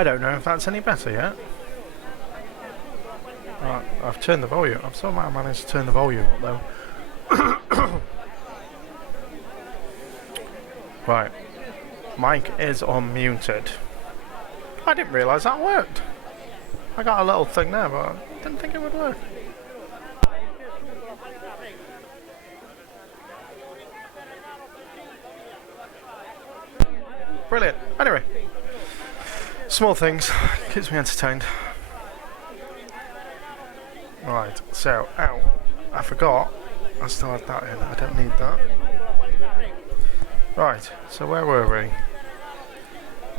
I don't know if that's any better yet. Right, I've turned the volume. I've somehow managed to turn the volume up though. Right. Mic is unmuted. I didn't realise that worked. I got a little thing there, but I didn't think it would work. Brilliant. Anyway. Small things. Keeps me entertained. Right, so, ow. I forgot. I still had that in. I don't need that. Right, so where were we?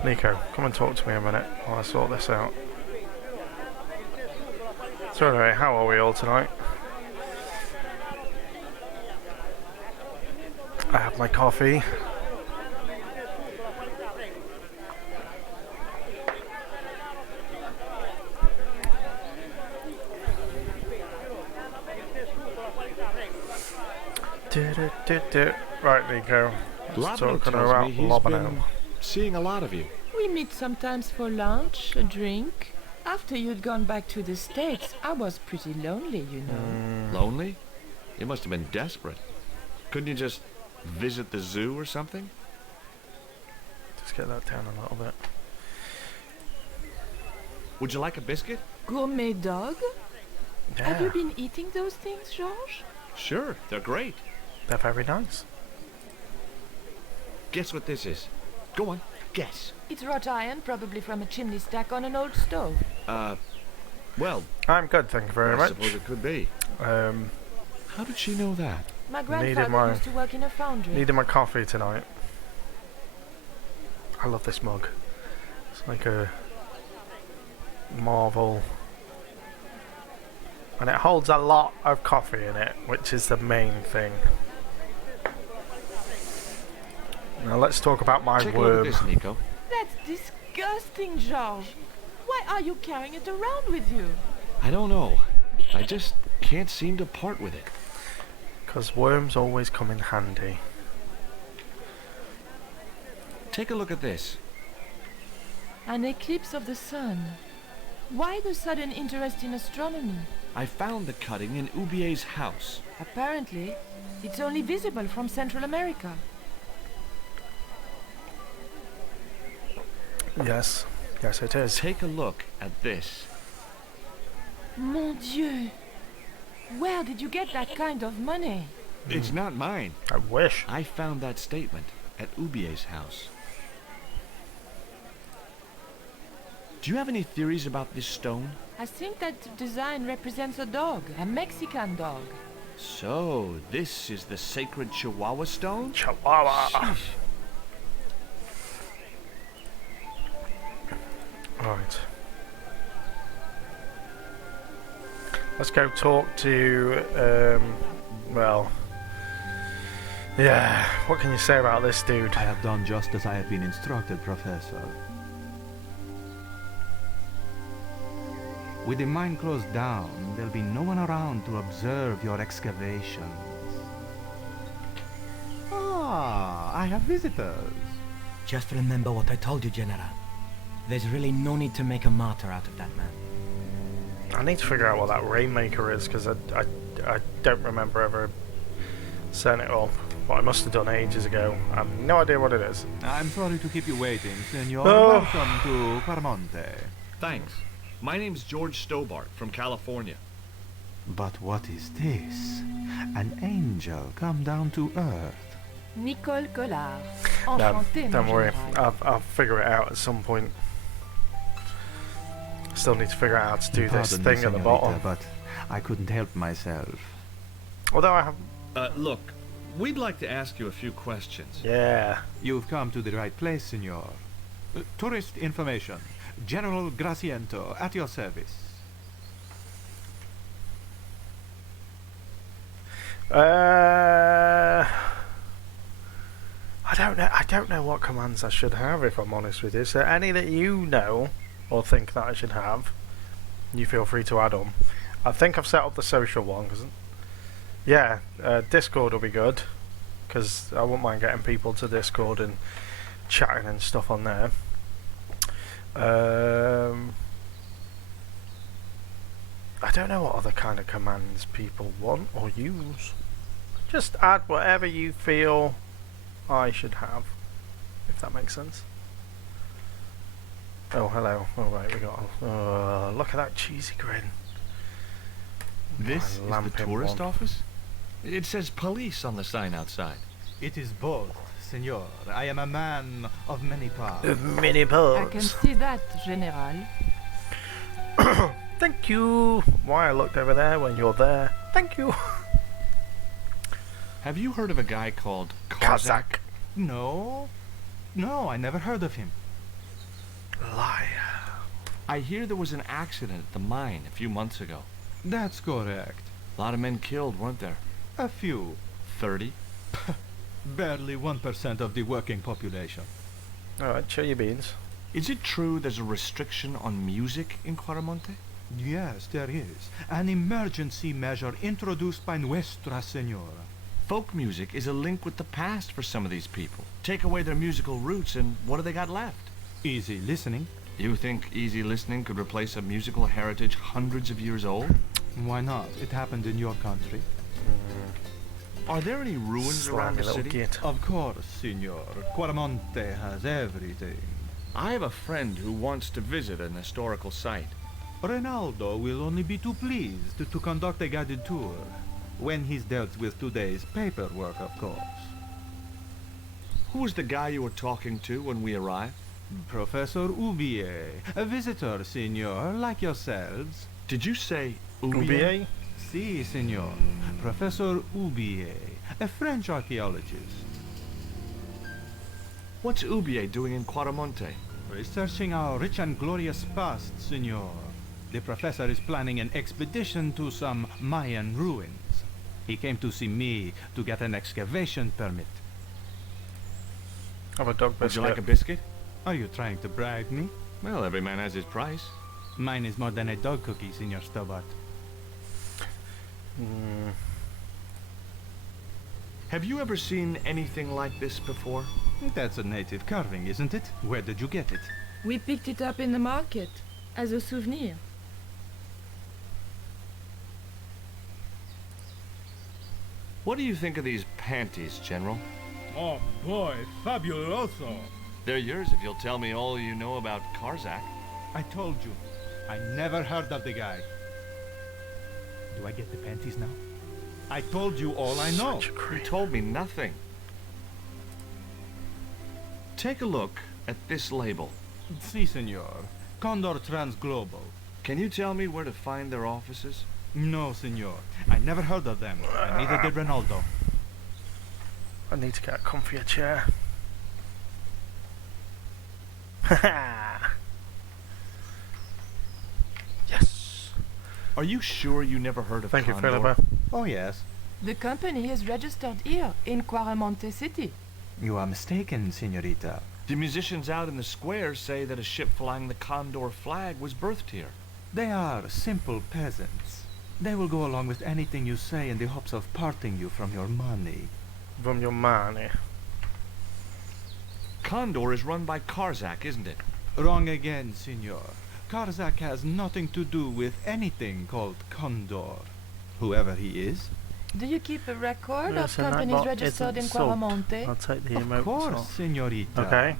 Nico, come and talk to me a minute while I sort this out. So anyway, how are we all tonight? I have my coffee. Right, Nico. Let's talk about Lobano. Seeing a lot of you. We meet sometimes for lunch, a drink. After you'd gone back to the States, I was pretty lonely, you know. Lonely? You must have been desperate. Couldn't you just visit the zoo or something? Just get that down a little bit. Would you like a biscuit? Gourmet dog? Yeah, Have you been eating those things, Georges? Sure, they're great. they're very nice. Guess what this is? Go on, guess. It's wrought iron, probably from a chimney stack on an old stove. Well, I'm good, thank you very I much. suppose it could be. How did she know that? My grandfather used to work in a foundry. Needed my coffee tonight. I love this mug. It's like a marvel. And it holds a lot of coffee in it, which is the main thing. Now let's talk about my Take a look at worm. this, Nico. That's disgusting, Georges. Why are you carrying it around with you? I don't know. I just can't seem to part with it. Because worms always come in handy. Take a look at this. An eclipse of the sun. Why the sudden interest in astronomy? I found the cutting in Ubier's house. Apparently, it's only visible from Central America. Yes. Yes, it is. Take a look at this. Mon Dieu! Where did you get that kind of money? It's not mine. I wish. I found that statement at Ubier's house. Do you have any theories about this stone? I think that design represents a dog, a Mexican dog. So, this is the sacred Chihuahua stone? Chihuahua. Sheesh. Right. Let's go talk to, well, yeah, what can you say about this dude? I have done just as I have been instructed, Professor. With the mine closed down, there'll be no one around to observe your excavations. Ah, I have visitors. Just remember what I told you, General. There's really no need to make a martyr out of that man. I need to figure out what that Rainmaker is, because I don't remember ever saying it all. Well, I must have done ages ago. I have no idea what it is. I'm sorry to keep you waiting, Senor. Oh. Welcome to Parmonte. Thanks. My name's George Stobart from California. But what is this? An angel come down to earth. Nicole Collard. No, Enchanté, don't mon worry. général. I'll figure it out at some point. Still need to figure out how to do this Pardon me, thing at the señorita, bottom. but I couldn't help myself. Although I have... Look, we'd like to ask you a few questions. Yeah. You've come to the right place, senor. Tourist information. General Graciento, at your service. I don't know what commands I should have, if I'm honest with you. So any that you know or think that I should have, you feel free to add on. I think I've set up the social one, cause yeah, Discord will be good, because I wouldn't mind getting people to Discord and chatting and stuff on there. I don't know what other kind of commands people want or use. Just add whatever you feel I should have, if that makes sense. Oh, hello. Oh, right, we got... look at that cheesy grin. This is the lamping tourist one. office? It says police on the sign outside. It is both, senor. I am a man of many parts. Mini I can parts. see that, General. Thank you. Why I looked over there when you're there. Thank you. Have you heard of a guy called Kazakh. No, I never heard of him. Liar. I hear there was an accident at the mine a few months ago. That's correct. A lot of men killed, weren't there? A few. 30? Barely 1% of the working population. Alright, show your beans. Is it true there's a restriction on music in Quaramonte? Yes, there is. An emergency measure introduced by Nuestra Senora. Folk music is a link with the past for some of these people. Take away their musical roots and what do they got left? Easy listening. You think easy listening could replace a musical heritage hundreds of years old? Why not? It happened in your country. Are there any ruins around Slimy the little city? git. Of course, senor. Quaramonte has everything. I have a friend who wants to visit an historical site. Ronaldo will only be too pleased to conduct a guided tour. When he's dealt with today's paperwork, of course. Who was the guy you were talking to when we arrived? Professor Ubier, a visitor, senor, like yourselves. Did you say Ubier? UBA? Si, senor. Professor Ubier, a French archaeologist. What's Ubier doing in Quaramonte? Researching our rich and glorious past, senor. The professor is planning an expedition to some Mayan ruins. He came to see me to get an excavation permit. Have a dog Would biscuit. you like a biscuit? Are you trying to bribe me? Well, every man has his price. Mine is more than a dog cookie, Senor Stobart. Have you ever seen anything like this before? That's a native carving, isn't it? Where did you get it? We picked it up in the market as a souvenir. What do you think of these panties, General? Oh boy, fabuloso! They're yours if you'll tell me all you know about Karzak. I told you. I never heard of the guy. Do I get the panties now? I told you all I know. Such a You creep. told me nothing. Take a look at this label. Si, senor. Condor Transglobal. Can you tell me where to find their offices? No, senor. I never heard of them. And neither did Ronaldo. I need to get a comfier chair. Yes. Are you sure you never heard of Thank you, Condor? Philippa. Oh, yes. The company is registered here in Quaramonte City. You are mistaken, senorita. The musicians out in the square say that a ship flying the Condor flag was birthed here. They are simple peasants. They will go along with anything you say in the hopes of parting you from your money. From your money. Condor is run by Karzak, isn't it? Wrong again, senor. Karzak has nothing to do with anything called Condor. Whoever he is. Do you keep a record of Listen, that companies lot registered in isn't salt. Quaramonte? I'll take the Of emote. course, off. senorita. Okay.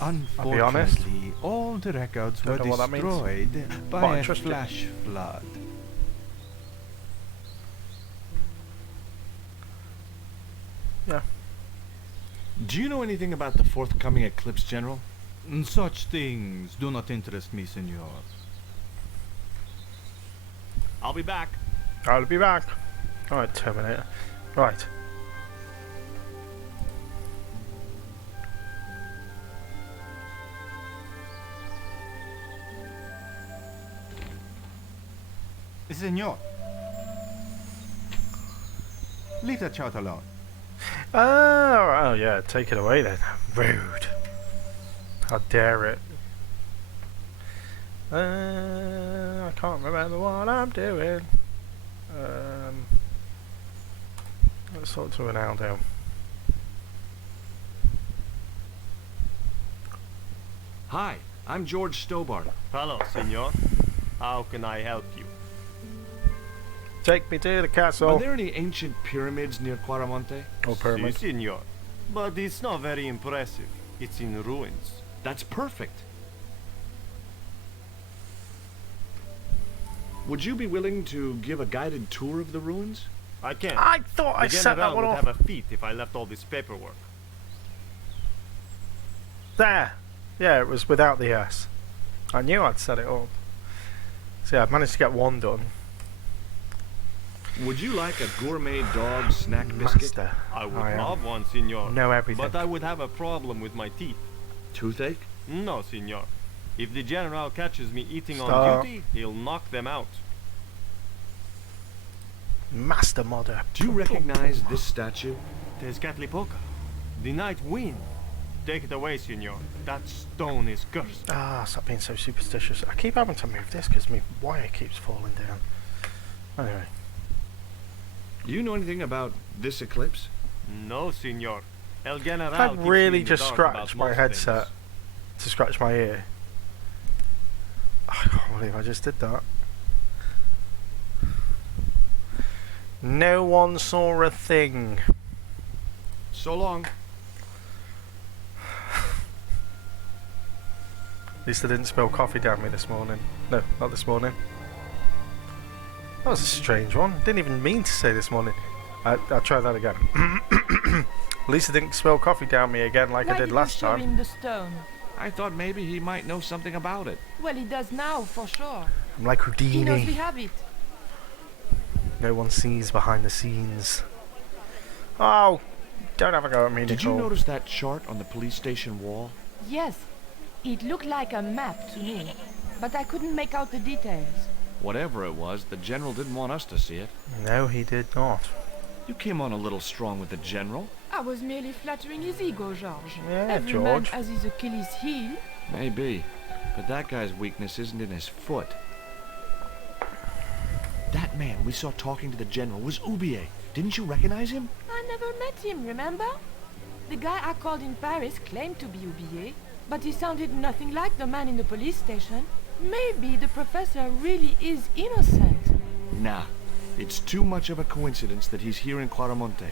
Unfortunately, all the records were Don't know what that means. destroyed But by I a trust you. flash flood. Yeah. Do you know anything about the forthcoming eclipse, General? Such things do not interest me, senor. I'll be back. I'll be back. Alright, Terminator. Right. Senor. Leave that child alone. Oh, yeah, take it away then. Rude. How dare it. I can't remember what I'm doing. Let's talk to Ronaldo. Hi, I'm George Stobart. Hello, senor. How can I help you? Take me to the Are castle. there any ancient pyramids near Quaramonte? Oh, pyramid. Si, senor. But it's not very impressive. It's in ruins. That's perfect. Would you be willing to give a guided tour of the ruins? I can. I thought I The set that general one would off. have a fit if I left all this paperwork. There. Yeah, it was without the S. I knew I'd set it up. So yeah, I've managed to get one done. Would you like a gourmet dog snack biscuit? Master. I would I am. love one, senor. Know everything. But I would have a problem with my teeth. Toothache? No, senor. If the general catches me eating Stop. on duty, he'll knock them out. Master modder. Do you recognize this statue? Tezcatlipoca. The night wind. Take it away, senor. That stone is cursed. Ah, stop being so superstitious. I keep having to move this because my wire keeps falling down. Anyway. Do you know anything about this eclipse? No, senor. El General I'd keeps me really in the just dark scratched about my most headset things. to scratch my ear. I can't believe I just did that. No one saw a thing. So long. At least I didn't spill coffee down me this morning. No, not this morning. That was a strange one. Didn't even mean to say this morning. I'll try that again. At least I didn't spill coffee down me again like Why I did did last you show time. him the stone? I thought maybe he might know something about it. Well, he does now, for sure. I'm like He knows we Houdini. have it. No one sees behind the scenes. Oh, don't have a go at me, Did you Nicole. notice that chart on the police station wall? Yes, it looked like a map to me, but I couldn't make out the details. Whatever it was, the general didn't want us to see it. No, he did not. You came on a little strong with the general. I was merely flattering his ego, George. Yeah, Every George. man has his Achilles heel. Maybe. But that guy's weakness isn't in his foot. That man we saw talking to the general was Ubier. Didn't you recognize him? I never met him, remember? The guy I called in Paris claimed to be Oublié, but he sounded nothing like the man in the police station. Maybe the professor really is innocent. Nah. It's too much of a coincidence that he's here in Quaramonte.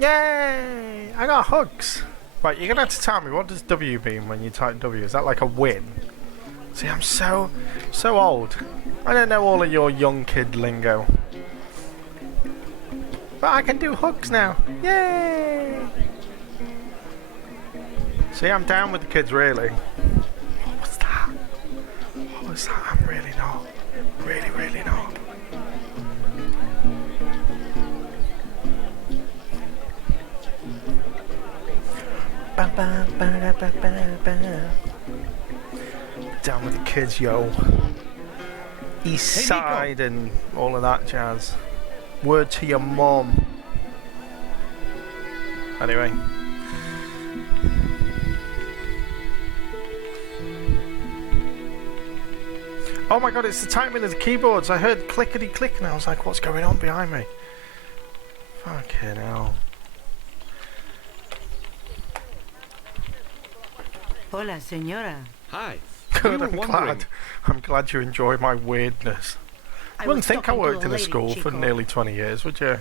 Yay! I got hugs. Right, you're gonna have to tell me, what does W mean when you type W? Is that like a win? See, I'm so old. I don't know all of your young kid lingo. But I can do hugs now. Yay! See, I'm down with the kids, really. What was that? What was that? I'm really not. Really not. Ba, ba, ba, da, ba, ba, ba. Down with the kids, yo. East Hey, Nico. Side and all of that jazz. Word to your mom. Anyway. Oh my god, it's the timing of the keyboards. I heard clickety click and I was like, what's going on behind me? Fucking hell. Hola, señora. Hi. Good, were I'm wondering- glad. I'm glad you enjoy my weirdness. I You wouldn't was think I talking to worked a in a lady, school for Chico. nearly 20 years, would you?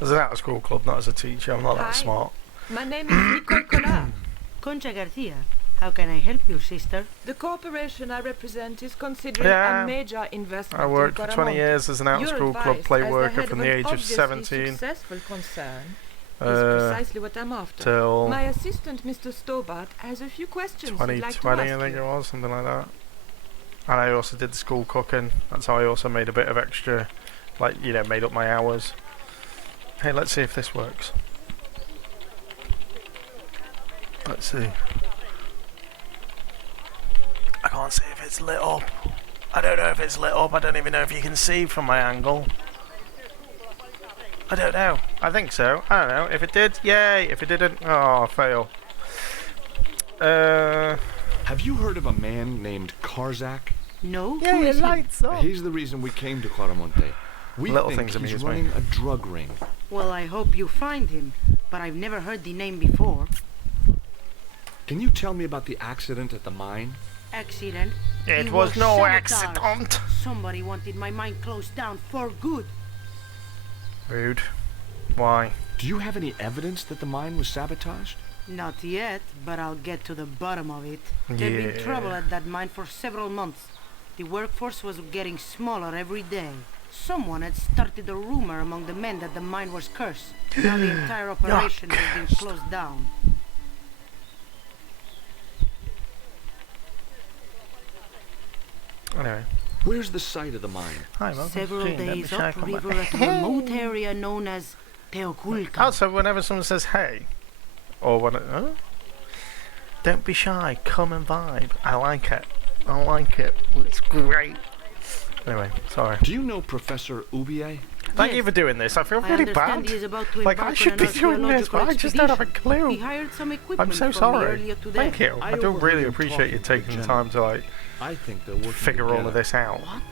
As an out-of-school club, not as a teacher. I'm not Hi. that smart. My name is Nicole Collard. Concha Garcia. How can I help you, sister? The corporation I represent is considering Yeah. a major investment I worked in for 20 Quaramonte. years as an Your out-of-school club advice play as the worker head from of the an age of obviously 17 successful concern is uh, precisely what I'm after. till My assistant, Mr. Stobart, has a few questions he'd like to 2020, ask I think you. it was, something like that. And I also did the school cooking. That's how I also made a bit of extra, like, you know, made up my hours. Hey, let's see if this works. Let's see. I can't see if it's lit up. I don't know if it's lit up. I don't even know if you can see from my angle. I don't know. I think so. I don't know. If it did, yay. If it didn't, oh, fail. Have you heard of a man named Karzak? No? Yeah, Who it is he? lights up. He's the reason we came to Quaramonte. We Little think things he's amuse me. running a drug ring. Well, I hope you find him, but I've never heard the name before. Can you tell me about the accident at the mine? Accident? It It was no sabotage. accident. Somebody wanted my mine closed down for good. Rude. Why? Do you have any evidence that the mine was sabotaged? Not yet, but I'll get to the bottom of it. There've been trouble at that mine for several months. The workforce was getting smaller every day. Someone had started a rumor among the men that the mine was cursed. Now the entire operation has been closed down. Anyway. Where's the site of the mine? Hi, welcome to Several Gene. Don't be days shy, come upriver back. at a remote area known as Teoculca. Also, whenever someone says hey, or when don't be shy, come and vibe. I like it. I like it. It's great. Anyway, sorry. Do you know Professor Ubier? Thank you Yes. for doing this. I feel I really understand bad. he is about to Like, embark I on should an be doing this, but I archaeological just don't have a expedition. clue. He hired some I'm equipment so from me sorry. earlier today. Thank you. I do overheard really them appreciate you talking to taking the General. time to, like, I think they're working figure all of together. this out. What?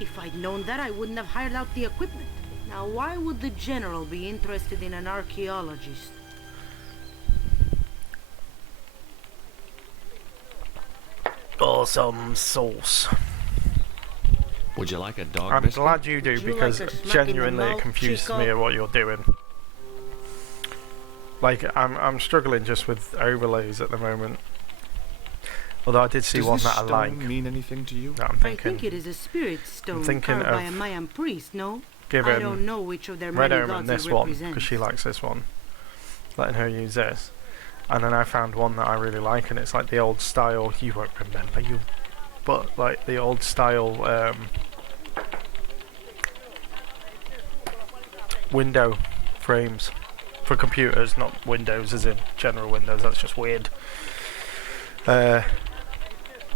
If I'd known that, I wouldn't have hired out the equipment. Now, why would the general be interested in an archaeologist? Awesome sauce. Would you like a dog I'm biscuit? glad you do, Would you because like a smack in the genuinely it mouth, confuses Chico? me of what you're doing. Like, I'm struggling just with overlays at the moment. Although I did see Does one this that I stone like. mean anything to you? That I'm I thinking, think it is a spirit stone thinking carved by a of Mayan priest, no? I giving don't know which of their Red many Omen gods it this one, represents. because she likes this one. Letting her use this. And then I found one that I really like, and it's like the old style, you won't remember, but like the old style window frames for computers, not windows as in general windows, that's just weird. And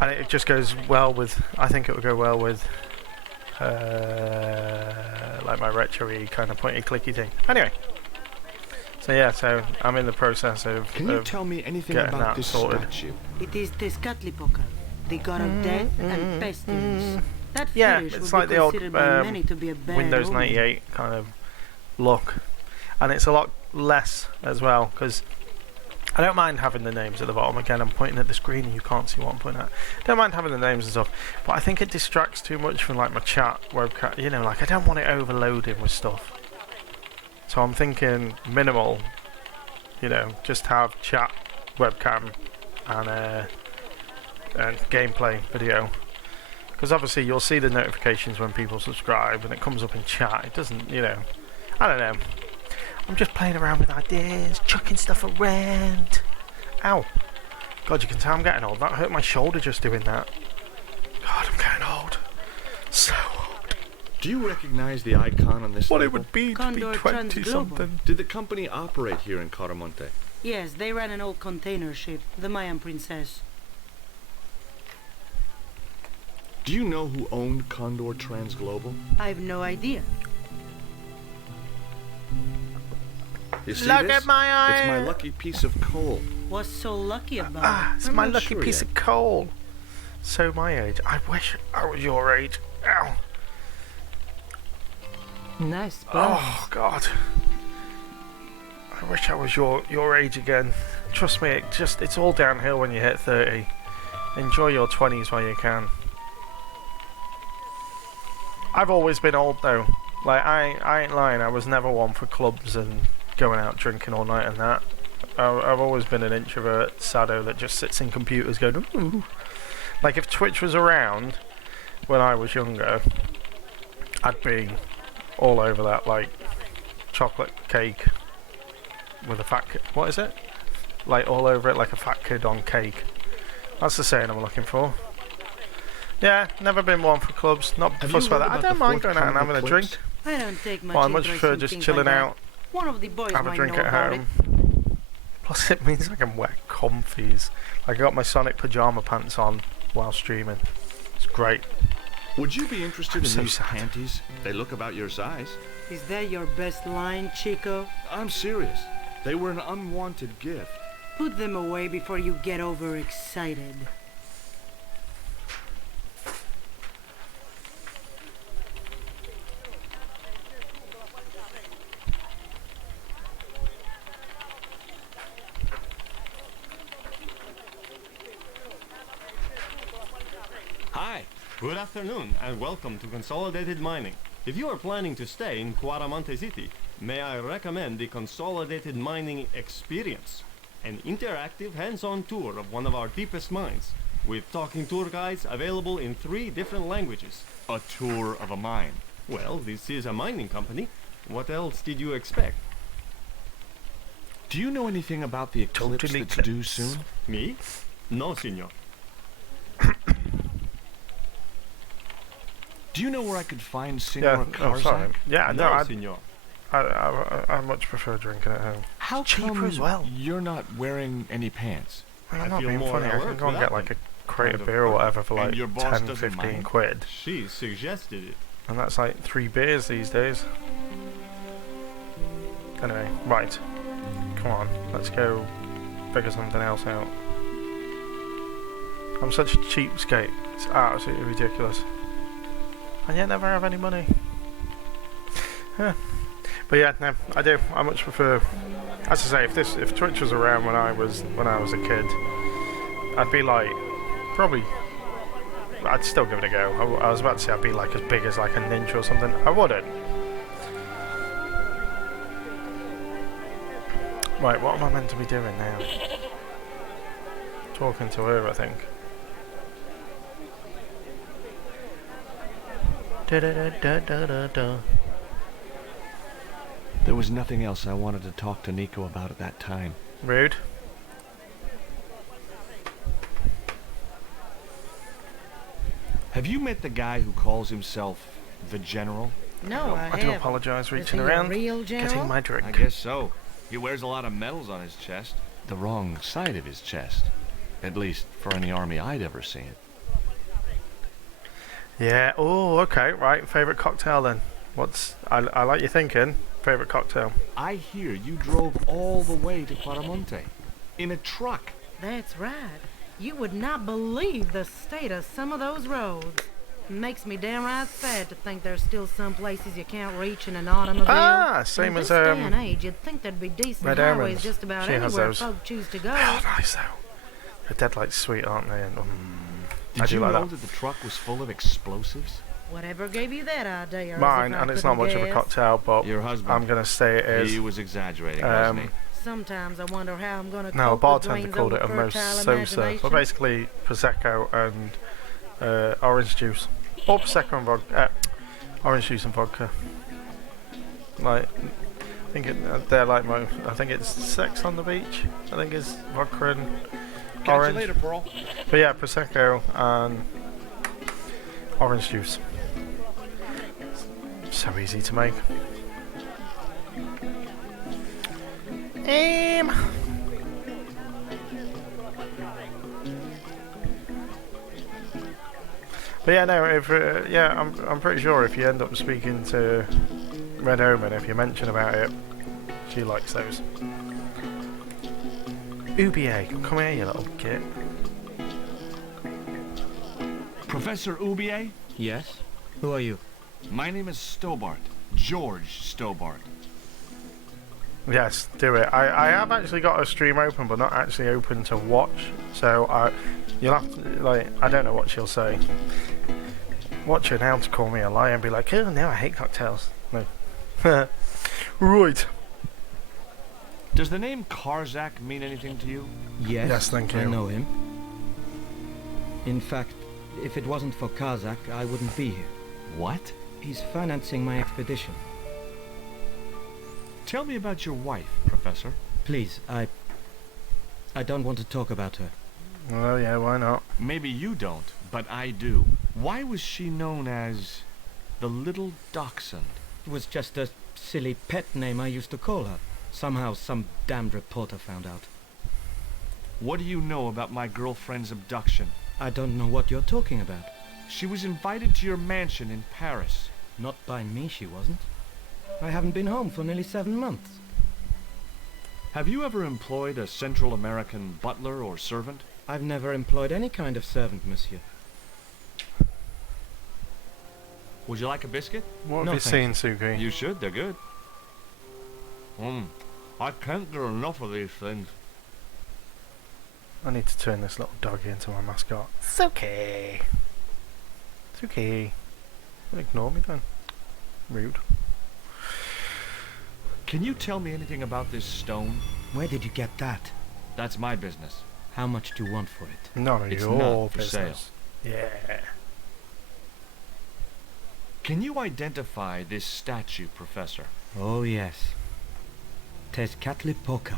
it just goes well with, I think it would go well with like my retro-y kind of pointy clicky thing. Anyway, so yeah, so I'm in the process of Can you tell me anything getting about that this sorted. statue? It is Tezcatlipoca, the god of death and pestilence. That Yeah, fetish it's would like be the old considered by many to be a bad Windows omen. 98 kind of look, and it's a lot less as well, because I don't mind having the names at the bottom. Again, I'm pointing at the screen and you can't see what I'm pointing at. Don't mind having the names and stuff, but I think it distracts too much from like my chat webcam, you know, like I don't want it overloading with stuff. So I'm thinking minimal, you know, just have chat, webcam and gameplay video. Because obviously you'll see the notifications when people subscribe and it comes up in chat. It doesn't, you know, I don't know. I'm just playing around with ideas, chucking stuff around. Ow. God, you can tell I'm getting old. That hurt my shoulder just doing that. God, I'm getting old. So old. Do you recognize the icon on this What it label? would be to Condor be Trans 20 Global. something. Did the company operate here in Caramonte? Yes, they ran an old container ship, the Mayan Princess. Do you know who owned Condor Transglobal? I've no idea. You see Look this? at my It's my eye. lucky piece of coal. What's so lucky about Ah, it's I'm my not lucky sure piece yet. of coal. So my age. I wish I was your age. Ow. Nice plan. Oh God. I wish I was your age again. Trust me, it's all downhill when you hit 30. Enjoy your 20s while you can. I've always been old though. Like I ain't lying. I was never one for clubs and going out drinking all night and that. I've always been an introvert sado that just sits in computers going ooh. Like if Twitch was around when I was younger, I'd be all over that, like chocolate cake with a fat kid. What is it? Like all over it like a fat kid on cake. That's the saying I'm looking for. Yeah, never been one for clubs. Not Have fussed you about heard that. I about don't the mind going out and forthcoming having a drink. eclipse? I don't take much Well, I much interest prefer in just things chilling like that. out, One of the boys have a might drink know at about it. home. Plus it means I can wear comfies. Like I got my Sonic pyjama pants on while streaming. It's great. Would you be interested I'm in so these sad. panties? They look about your size. Is that your best line, Chico? I'm serious. They were an unwanted gift. Put them away before you get overexcited. Good afternoon, and welcome to Consolidated Mining. If you are planning to stay in Cuaramonte City, may I recommend the Consolidated Mining Experience, an interactive hands-on tour of one of our deepest mines, with talking tour guides available in 3 different languages. A tour of a mine. Well, this is a mining company. What else did you expect? Do you know anything about the eclipse Totally that's due eclipse. soon? Me? No, senor. Do you know where I could find Senor Yeah, oh, sorry. Karzak? Yeah, no, No, senor. I much prefer drinking at home. How cheaper come as well. you're not wearing any pants? I'm I not feel being more funny. I can alert go and get without like them. a crate of Kind of beer or fun. whatever for And like your boss 10, doesn't 15 mind? quid. She suggested it. And that's like 3 beers these days. Anyway, right. Come on, let's go figure something else out. I'm such a cheapskate. It's absolutely ridiculous. And yet never have any money. Yeah. But yeah, no, I do. I much prefer. As I say, if Twitch was around when I was a kid, I'd be like, probably. I'd still give it a go. I was about to say I'd be like as big as like a ninja or something. I wouldn't. Right, what am I meant to be doing now? Talking to her, I think. Da da da da da da da. There was nothing else I wanted to talk to Nico about at that time. Rude. Have you met the guy who calls himself the General? No, I do apologise, Is reaching he a around, real general? getting my drink. I guess so. He wears a lot of medals on his chest. The wrong side of his chest. At least for any army I'd ever seen. Yeah. Oh, okay. Right. Favourite cocktail then? I like your thinking. Favourite cocktail. I hear you drove all the way to Claramonte. In a truck. That's right. You would not believe the state of some of those roads. Makes me downright sad to think there's still some places you can't reach in an automobile. Ah, same in as this day and age, you'd think there'd be decent Red highways Errands. just about She has anywhere those. folk choose to go. Oh, nice though. They're dead like sweet, aren't they? And, I Did do you like know that. that the truck was full of explosives? Whatever gave you that idea? as Mine, if I and it's not couldn't much of a guess. cocktail, but Your husband. I'm gonna say it is. He was exaggerating, wasn't he? Sometimes I wonder how I'm gonna No, a cope with bartender Dwayne's called it a over Mos fertile Sosa. Well, imagination. basically prosecco and orange juice, or prosecco and vodka, orange juice and vodka. Like, I think they're like I think it's Sex on the Beach. I think it's vodka and orange. bro. But yeah, prosecco and orange juice. So easy to make. But yeah, no. If I'm pretty sure if you end up speaking to Red Omen, if you mention about it, she likes those. Ubier, come here, you little git. Professor Ubier? Yes? Who are you? My name is Stobart. George Stobart. Yes, do it. I have actually got a stream open, but not actually open to watch. So you'll have to, like, I don't know what she'll say. Watch her now to call me a liar and be like, oh no, I hate cocktails. No. Right. Does the name Karzak mean anything to you? Yes, Yes, thank I you. know him. In fact, if it wasn't for Kazak, I wouldn't be here. What? He's financing my expedition. Tell me about your wife, Professor. Please, I don't want to talk about her. Well, yeah, why not? Maybe you don't, but I do. Why was she known as the Little Dachshund? It was just a silly pet name I used to call her. Somehow some damned reporter found out. What do you know about my girlfriend's abduction? I don't know what you're talking about. She was invited to your mansion in Paris. Not by me, she wasn't. I haven't been home for nearly 7 months. Have you ever employed a Central American butler or servant? I've never employed any kind of servant, monsieur. Would you like a biscuit? What No, have you seen, thank Suki? You should, they're good. I can't get enough of these things. I need to turn this little doggy into my mascot. Suki! It's okay. Don't ignore me then. Rude. Can you tell me anything about this stone? Where did you get that? That's my business. How much do you want for it? None of It's your not for business. Yeah. Can you identify this statue, Professor? Oh yes. Tezcatlipoca,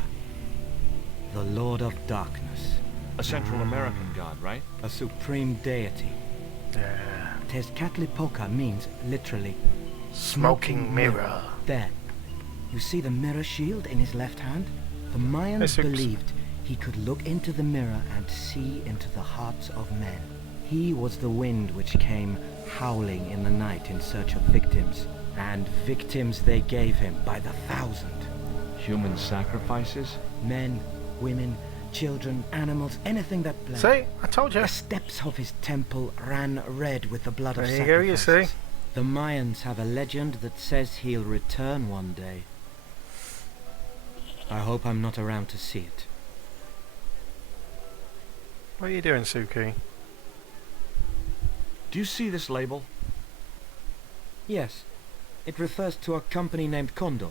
the Lord of Darkness, A Central American god, right? a supreme deity. Yeah. Tezcatlipoca means literally Smoking mirror. There. You see the mirror shield in his left hand? The Mayans Essex. believed he could look into the mirror and see into the hearts of men. He was the wind which came howling in the night in search of victims, and victims they gave him by the thousand. Human sacrifices? Men, women, children, animals, anything that bled. See? I told you. The steps of his temple ran red with the blood of There you go, you sacrifices. see. The Mayans have a legend that says he'll return one day. I hope I'm not around to see it. What are you doing, Suki? Do you see this label? Yes, it refers to a company named Condor.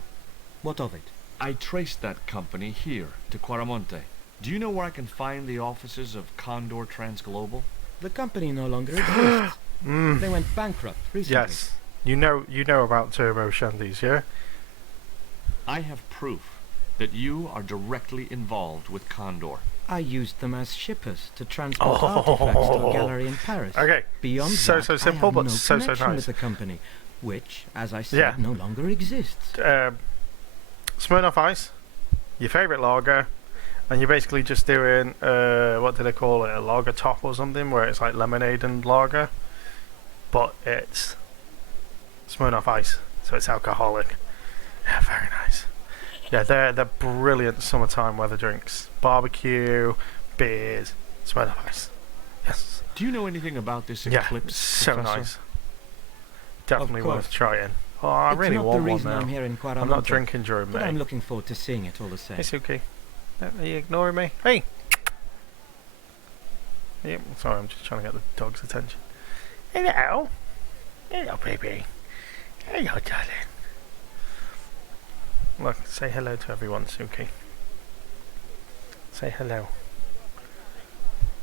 What of it? I traced that company here, to Quaramonte. Do you know where I can find the offices of Condor Transglobal? The company no longer exists. They went bankrupt recently. Yes. You know about Turbo Shandies, yeah? I have proof that you are directly involved with Condor. I used them as shippers to transport artifacts to a gallery in Paris. Okay. Beyond So that, simple, I have but no so connection nice. with the company, which, as I said, Yeah. no longer exists. Smirnoff Ice, your favourite lager, and you're basically just doing, what do they call it, a lager top or something, where it's like lemonade and lager, but it's Smirnoff Ice, so it's alcoholic. Yeah, very nice. Yeah, they're brilliant summertime weather drinks. Barbecue, beers, Smirnoff Ice. Yes. Do you know anything about this Yeah, eclipse, so Professor? nice. Definitely course. worth trying. Oh, I It's really not the want one reason now. I'm here in Quaramonte, I'm not drinking during but May. I'm looking forward to seeing it all the same. Hey, Suki. Are you ignoring me? Hey! Yep, sorry, I'm just trying to get the dog's attention. Hello! Hello, baby. Hello, darling. Look, say hello to everyone, Suki. Say hello.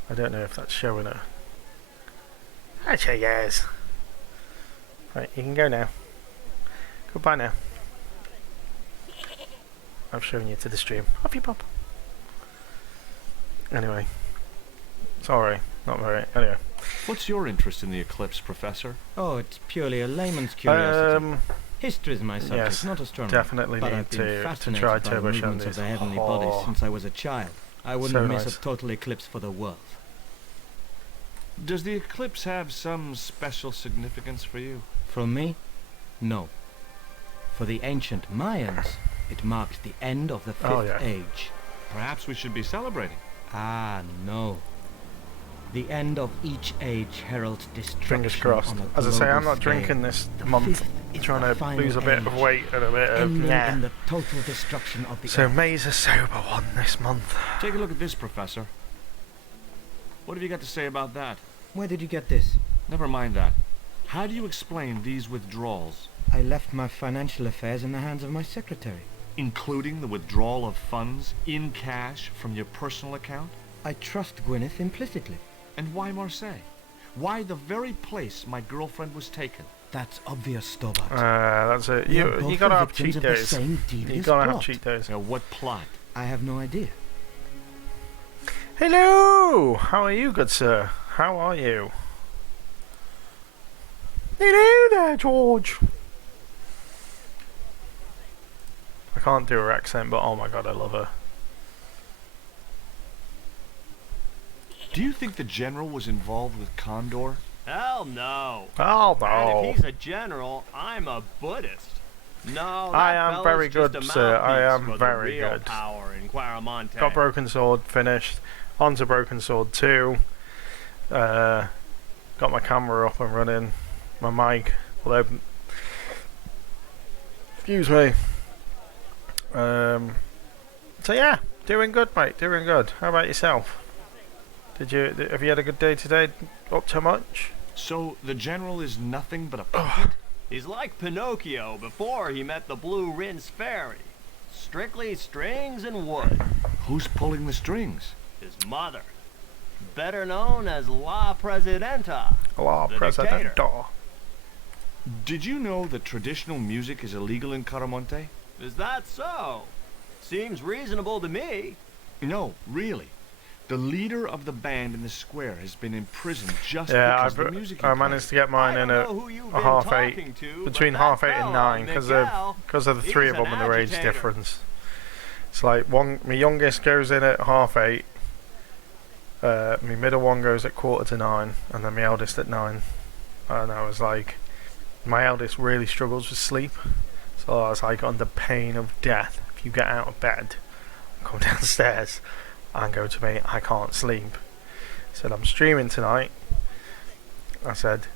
I don't know if that's showing her. Actually, yes. Right, you can go now. Goodbye now. I've shown you to the stream. Off you pop. Anyway. Sorry, not very. Anyway. What's your interest in the eclipse, Professor? Oh, it's purely a layman's curiosity. History is my subject, yes, not astronomy. definitely but need I've been to fascinated try by the Turbo movements of Shandies. the heavenly Oh. bodies since I was a child. I wouldn't So miss nice. a total eclipse for the world. Does the eclipse have some special significance for you? From me? No. For the ancient Mayans, it marked the end of the Fifth Oh, yeah. Age. Perhaps we should be celebrating. Ah, no. The end of each age heralds destruction. Fingers crossed. on a As I say, I'm global not drinking scale. this The month. fifth is Trying the to final lose a bit of age, weight and a bit of ending yeah. in the total destruction of the So earth. May's a sober one this month. Take a look at this, Professor. What have you got to say about that? Where did you get this? Never mind that. How do you explain these withdrawals, I left my financial affairs in the hands of my secretary. including the withdrawal of funds in cash from your personal account? I trust Gwyneth implicitly. And why Marseille? Why the very place my girlfriend was taken? That's obvious, Stobart. That's it. We are You both gotta the have victims cheat of the days. same You devious gotta have plot. cheat days. Now, what plot? I have no idea. Hello! How are you, good sir? How are you? Hello there, George! I can't do her accent, but oh my god, I love her. Do you think the general was involved with Condor? Hell no. Oh And no! if he's a general, I'm a Buddhist. No, I that am fella's very just good, a sir. I mouthpiece am for the very real good. power in Quaramonte. Got Broken Sword finished. On to Broken Sword 2. Got my camera up and running. My mic. Although, excuse me. So yeah, doing good, mate. Doing good. How about yourself? Have you had a good day today? Up to much? So the general is nothing but a puppet? He's like Pinocchio before he met the Blue Rinse Fairy. Strictly strings and wood. Who's pulling the strings? His mother. Better known as La Presidenta. La The dictator. Presidenta. Did you know that traditional music is illegal in Caramonte? Is that so? Seems reasonable to me. No, really. The leader of the band in the square has been imprisoned just Yeah, because of the music he I played. managed to get mine I in don't at know who you've a been half talking eight, to, between but half that eight and fella, 9, because Miguel, of the three of he's them an and their age agitator. difference. It's like my youngest goes in at half 8, my middle one goes at 8:45, and then my eldest at 9. And I was like, my eldest really struggles with sleep, so I was like, under pain of death, if you get out of bed, come downstairs and go to me, I can't sleep. I said, I'm streaming tonight. I said,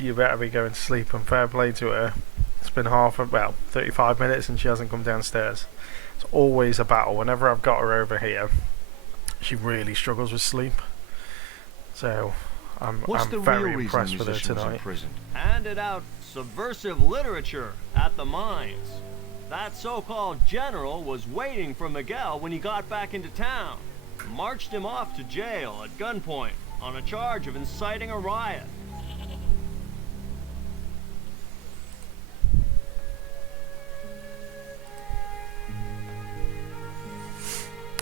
you better be going to sleep, and fair play to her. It's been 35 minutes and she hasn't come downstairs. It's always a battle. Whenever I've got her over here, she really struggles with sleep. So What's I'm the very real reason impressed the with her musician was tonight. imprisoned? Handed out subversive literature at the mines. That so-called general was waiting for Miguel when he got back into town. Marched him off to jail at gunpoint on a charge of inciting a riot.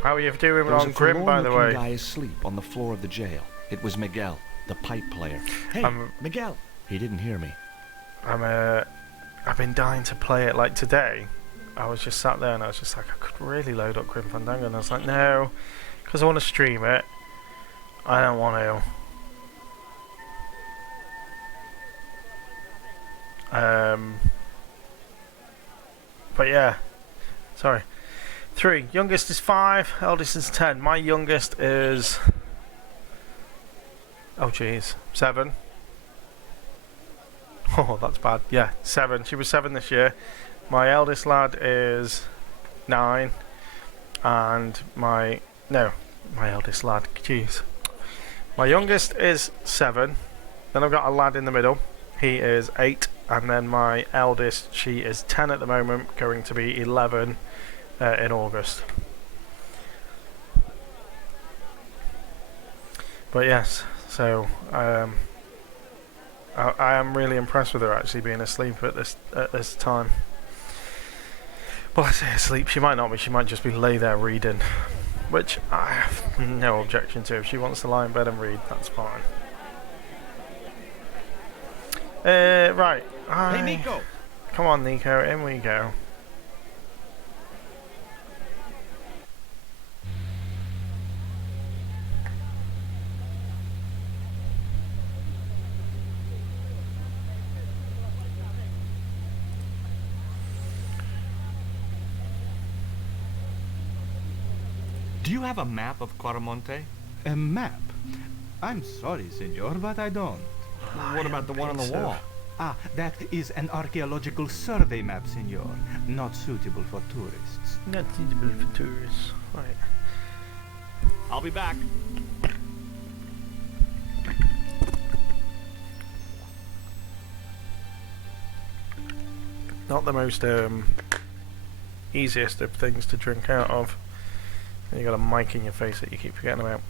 How are you doing There was on a Grim, by the forlorn-looking way? guy asleep on the floor of the jail. It was Miguel, the pipe player. Hey, Miguel! He didn't hear me. I've been dying to play it. Like today, I was just sat there and I was just like, I could really load up Grim Fandango, and I was like, no, because I want to stream it. I don't want to. But yeah, sorry. 3. Youngest is 5. Eldest is 10. My youngest is, oh jeez, 7. Oh, that's bad. Yeah, 7. She was 7 this year. My eldest lad is 9, and my eldest lad. Jeez. My youngest is 7. Then I've got a lad in the middle. He is 8, and then my eldest, she is 10 at the moment, going to be 11 in August. But yes, so I am really impressed with her actually being asleep at this time. Well, I say asleep, she might not be, she might just be lay there reading, which I have no objection to. If she wants to lie in bed and read, that's fine. Right. Hey, Nico! Come on, Nico, in we go. Do you have a map of Quaramonte? A map? I'm sorry, senor, but I don't. What about the one on the wall? Ah, that is an archaeological survey map, senor. Not suitable for tourists. Not suitable for tourists. Right. I'll be back. Not the most easiest of things to drink out of. You got a mic in your face that you keep forgetting about.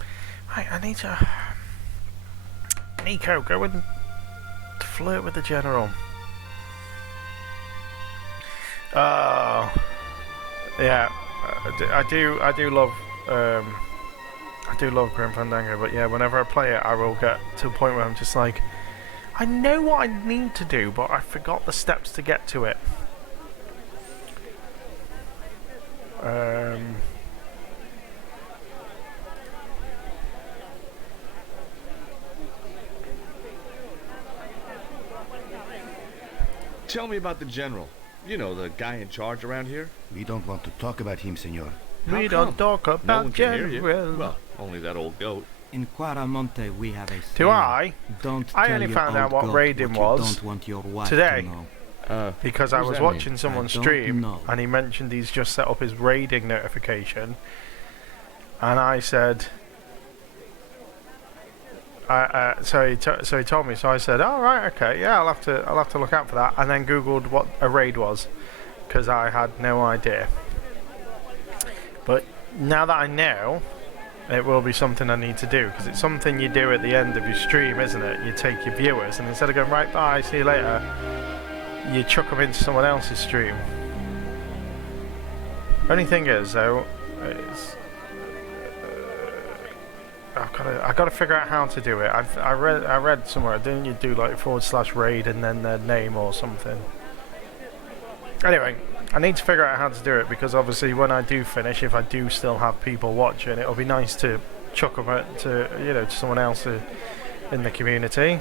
Right, I need to. Nico, go and flirt with the general. Oh, yeah, I do love Grim Fandango, but yeah, whenever I play it, I will get to a point where I'm just like, I know what I need to do, but I forgot the steps to get to it. Tell me about the general. You know, the guy in charge around here. We don't want to talk about him, senor. We How don't come? talk No about one can hear you. general. Well, only that old goat. In Quaramonte, we have a Do saying, I? Don't I tell only your found out old what goat raiding what you was don't want your wife today. to know. Because I What does was that watching mean? someone I don't stream know. and he mentioned he's just set up his raiding notification, and I said So he told me. So I said, "Oh right, okay, yeah, I'll have to look out for that." And then Googled what a raid was, because I had no idea. But now that I know, it will be something I need to do, because it's something you do at the end of your stream, isn't it? You take your viewers, and instead of going right, bye, see you later, you chuck them into someone else's stream. Only thing is, though, is I've got to figure out how to do it. I read somewhere, didn't you do like /raid and then their name or something? Anyway, I need to figure out how to do it, because obviously when I do finish, if I do still have people watching, it'll be nice to chuck them to someone else in the community.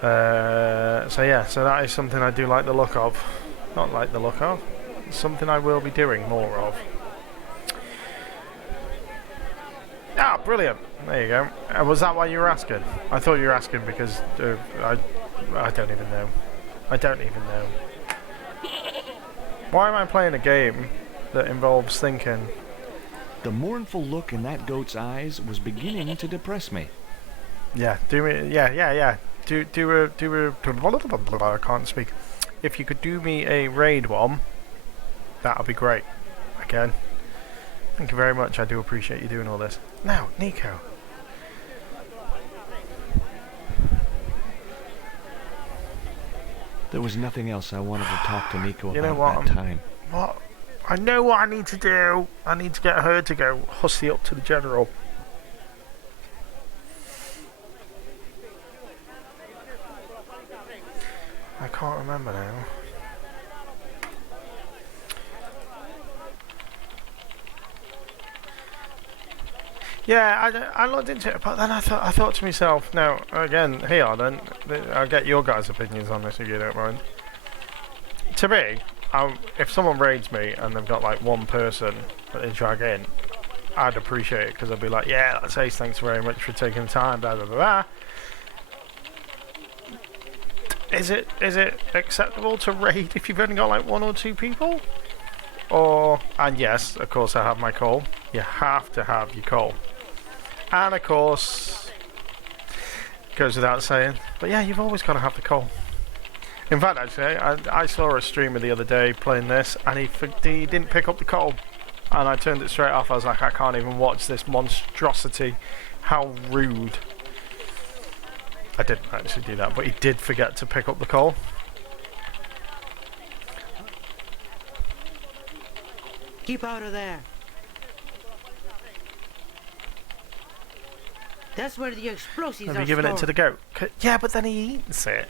So yeah, so that is something I do like the look of. Not like the look of. It's something I will be doing more of. Ah, brilliant! There you go. Was that why you were asking? I thought you were asking because I don't even know. I don't even know. Why am I playing a game that involves thinking? The mournful look in that goat's eyes was beginning to depress me. Yeah, yeah. Do a I can't speak. If you could do me a raid one, that would be great. Again, thank you very much. I do appreciate you doing all this. Now, Nico. There was nothing else I wanted to talk to Nico You know about what? that time. What? I know what I need to do. I need to get her to go hussy up to the general. I can't remember now. Yeah, I looked into it, but then I thought to myself, no, again, here then, I'll get your guys' opinions on this if you don't mind. To me, if someone raids me and they've got like one person that they drag in, I'd appreciate it, because I'd be like, yeah, that's Ace, thanks very much for taking the time, blah blah blah. Is it acceptable to raid if you've only got like one or two people? And yes, of course I have my call. You have to have your call. And of course, goes without saying, but yeah, you've always got to have the call. In fact, actually, I saw a streamer the other day playing this, and he didn't pick up the call, and I turned it straight off. I was like, I can't even watch this monstrosity. How rude. I didn't actually do that, but he did forget to pick up the call. Keep out of there. That's where the explosives Have are you given it to stored. the goat? Yeah, but then he eats it.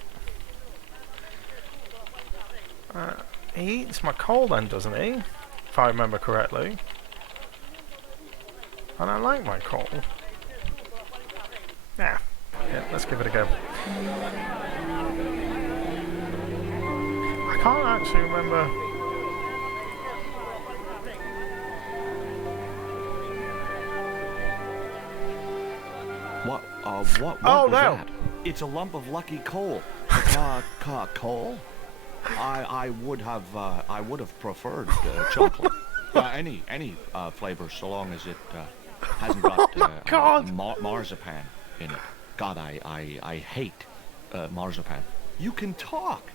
He eats my coal then, doesn't he? If I remember correctly. And I like my coal. Yeah, let's give it a go. I can't actually remember. What Oh, was no. that? It's a lump of lucky coal. Coal? I would have preferred chocolate. Any flavor, so long as it hasn't got God. marzipan in it. God, I hate marzipan. You can talk.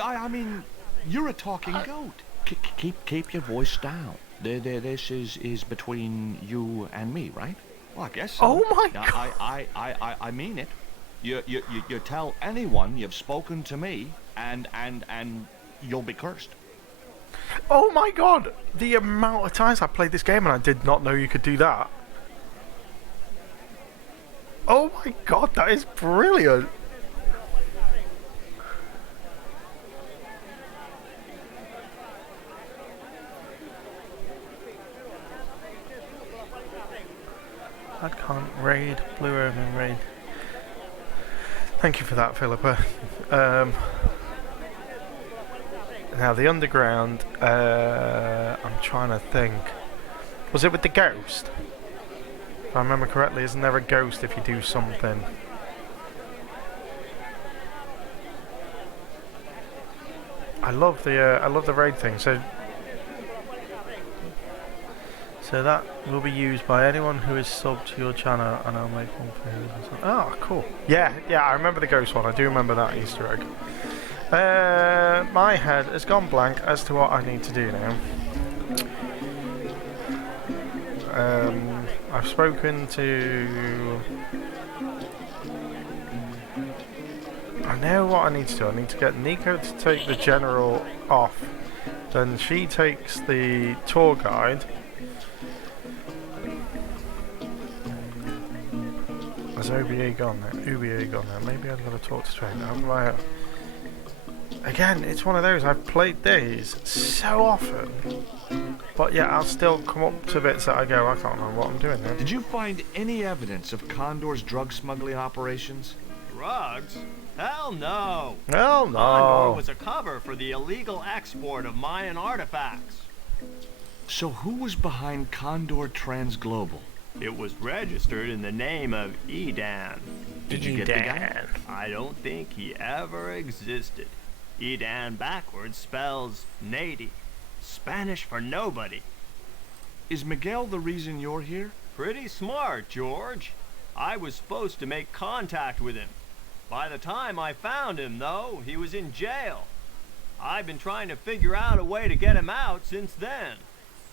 I mean, you're a talking goat. Keep your voice down. This is between you and me, right? Well, I guess so. Oh my God. I mean it. You tell anyone you've spoken to me, and you'll be cursed. Oh my God! The amount of times I played this game and I did not know you could do that. Oh my God, that is brilliant! I can't raid, Blue Omen raid. Thank you for that, Philippa. Now the underground, I'm trying to think. Was it with the ghost? If I remember correctly, isn't there a ghost if you do something? I love the raid thing. So So that will be used by anyone who is subbed to your channel, and I'll make one for you. Oh, cool. Yeah, I remember the ghost one. I do remember that Easter egg. My head has gone blank as to what I need to do now. I've spoken to... I know what I need to do. I need to get Nico to take the general off. Then she takes the tour guide. Has OBA gone now? UBA gone now? Maybe I've got to talk to Train. Again, it's one of those. I've played these so often. But yeah, I'll still come up to bits that I go, I can't remember what I'm doing now. Did you find any evidence of Condor's drug smuggling operations? Drugs? Hell no! Hell no! Condor was a cover for the illegal export of Mayan artifacts. So who was behind Condor Transglobal? It was registered in the name of Edan. Did you get the guy? I don't think he ever existed. Edan backwards spells Nady, Spanish for nobody. Is Miguel the reason you're here? Pretty smart, George. I was supposed to make contact with him. By the time I found him, though, he was in jail. I've been trying to figure out a way to get him out since then.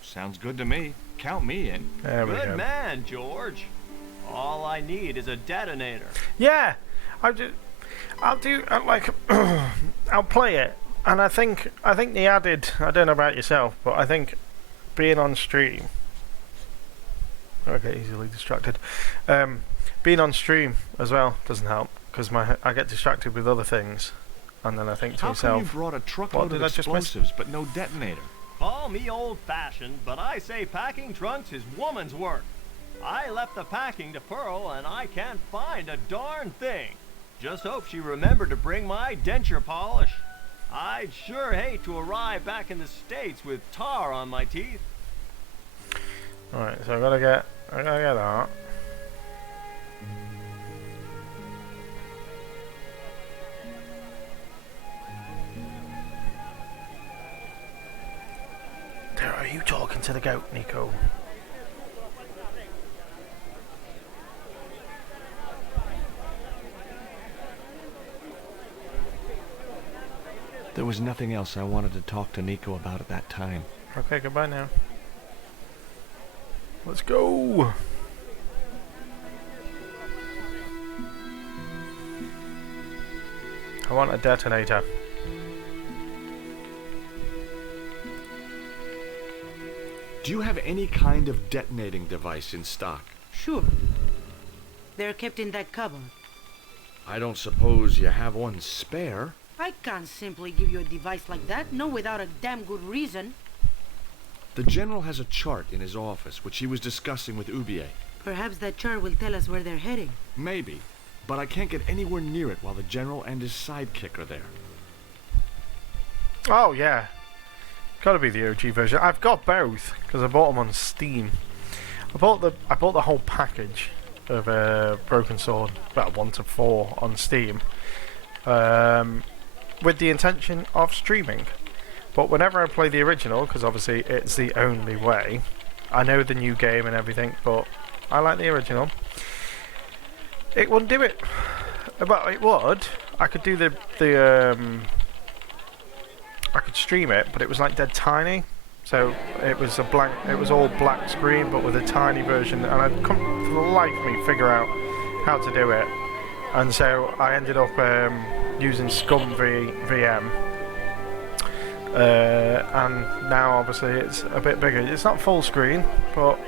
Sounds good to me. Count me in. There we go. Good man, George. All I need is a detonator. Yeah, I'll do like I'll play it, and I think they added. I don't know about yourself, but I think being on stream. I get easily distracted. Being on stream as well doesn't help because I get distracted with other things, and then I think to How myself, come you brought a truckload of explosives but no detonator? Call me old-fashioned, but I say packing trunks is woman's work. I left the packing to Pearl, and I can't find a darn thing. Just hope she remembered to bring my denture polish. I'd sure hate to arrive back in the States with tar on my teeth. Alright, so I gotta get that. Are you talking to the goat, Nico? There was nothing else I wanted to talk to Nico about at that time. Okay, goodbye now. Let's go! I want a detonator. Do you have any kind of detonating device in stock? Sure. They're kept in that cupboard. I don't suppose you have one spare? I can't simply give you a device like that, no without a damn good reason. The General has a chart in his office, which he was discussing with Ubier. Perhaps that chart will tell us where they're heading. Maybe, but I can't get anywhere near it while the General and his sidekick are there. Oh yeah, gotta be the OG version. I've got both because I bought them on Steam. I bought the whole package of Broken Sword, well 1 to 4 on Steam, with the intention of streaming. But whenever I play the original, because obviously it's the only way, I know the new game and everything, but I like the original. It wouldn't do it. But it would. I could do I could stream it, but it was like dead tiny. So it was all black screen, but with a tiny version, and I couldn't for the life of me figure out how to do it. And so I ended up using Scum VM. And now obviously it's a bit bigger. It's not full screen, but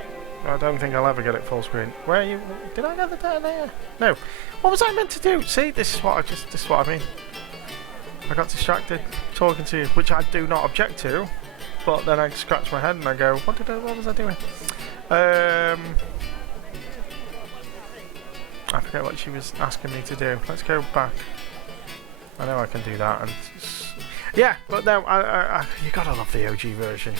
I don't think I'll ever get it full screen. Where are you? Did I get the detonator? No. What was I meant to do? See, this is what I mean. I got distracted talking to you, which I do not object to, but then I scratch my head and I go, what was I doing? I forget what she was asking me to do. Let's go back. I know I can do that, and yeah, but no, you gotta love the OG version.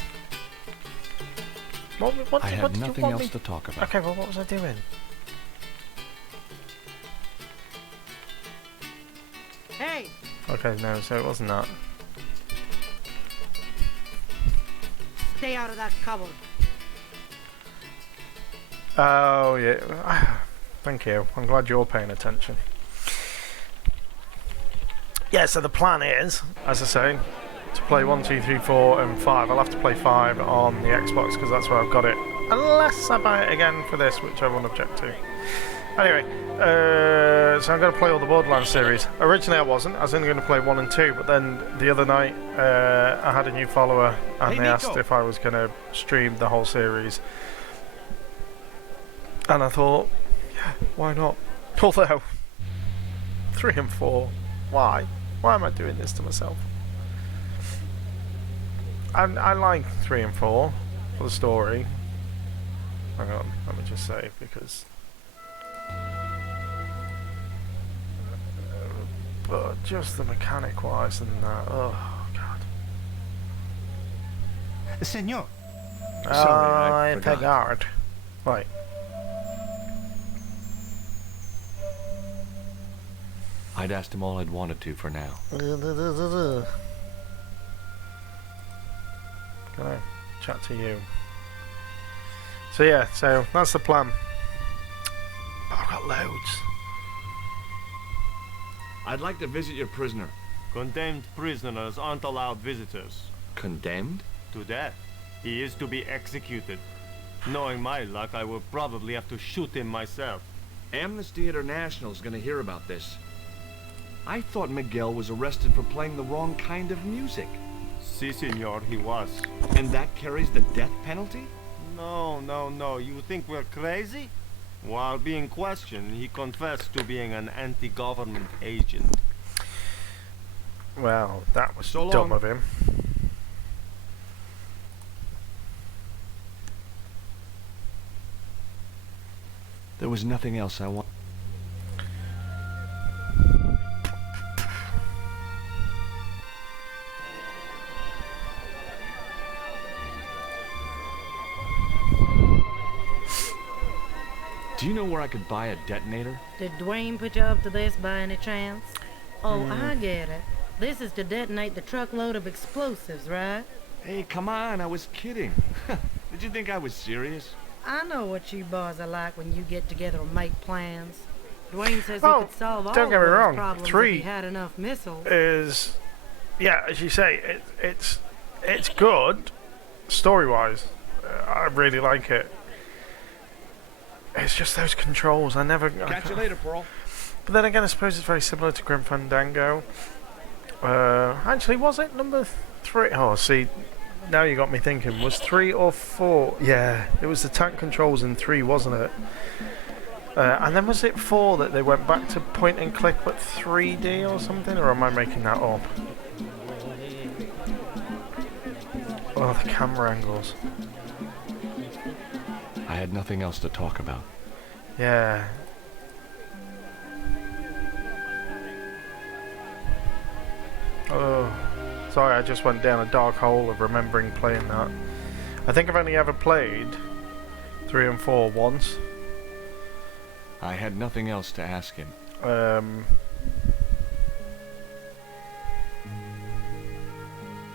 What I have nothing else to talk about. Okay, well, what was I doing? Hey! Okay, no, so it wasn't that. Stay out of that cupboard. Oh, yeah. Thank you. I'm glad you're paying attention. Yeah, so the plan is, as I say, to play 1, 2, 3, 4, and 5. I'll have to play 5 on the Xbox because that's where I've got it. Unless I buy it again for this, which I won't object to. Anyway, so I'm going to play all the Borderlands series. Originally I wasn't. I was only going to play 1 and 2, but then the other night I had a new follower and they asked if I was going to stream the whole series. And I thought, yeah, why not? Although, 3 and 4, why? Why am I doing this to myself? I like 3 and 4 for the story. Hang on, let me just say, because... but just the mechanic-wise and that, oh god. Senor. Sorry, I forgot. Right. I'd asked him all I'd wanted to for now. Can I chat to you? So yeah, so that's the plan. Oh, I've got loads. I'd like to visit your prisoner. Condemned prisoners aren't allowed visitors. Condemned? To death. He is to be executed. Knowing my luck, I will probably have to shoot him myself. Amnesty International's gonna hear about this. I thought Miguel was arrested for playing the wrong kind of music. Si, senor, he was. And that carries the death penalty? No, no, no. You think we're crazy? While being questioned, he confessed to being an anti-government agent. Well, that was So dumb long. of him. There was nothing else I want. Do you know where I could buy a detonator? Did Dwayne put you up to this by any chance? Oh, I get it. This is to detonate the truckload of explosives, right? Hey, come on, I was kidding. Did you think I was serious? I know what you boys are like when you get together and make plans. Dwayne says Oh, he could solve all don't get me those wrong, problems if 3 he had enough missiles. Is, yeah, as you say, it's good, story-wise. I really like it. It's just those controls. I never. Catch you later, Pearl. But then again, I suppose it's very similar to Grim Fandango. Actually, was it number 3? Oh, see, now you got me thinking. Was 3 or 4? Yeah, it was the tank controls in 3, wasn't it? And then was it 4 that they went back to point and click but 3D or something? Or am I making that up? Oh, the camera angles. I had nothing else to talk about. Yeah. Oh, sorry, I just went down a dark hole of remembering playing that. I think I've only ever played 3 and 4 once. I had nothing else to ask him.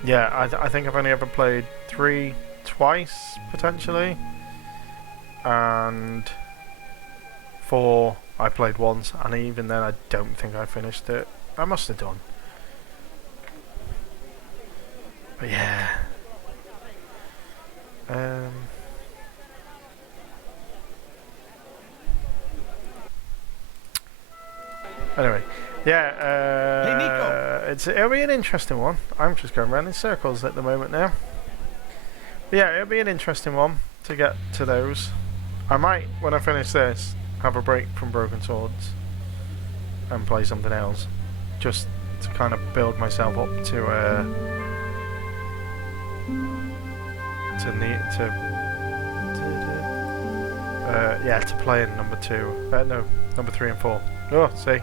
Yeah, I think I've only ever played 3 twice, potentially. And 4 I played once, and even then I don't think I finished it. I must have done. But yeah. Anyway, yeah. Hey, Nico. It'll be an interesting one. I'm just going around in circles at the moment now. But yeah, it'll be an interesting one to get to those. I might, when I finish this, have a break from Broken Swords and play something else, just to kind of build myself up to play in number 2. No, number 3 and 4. Oh, see.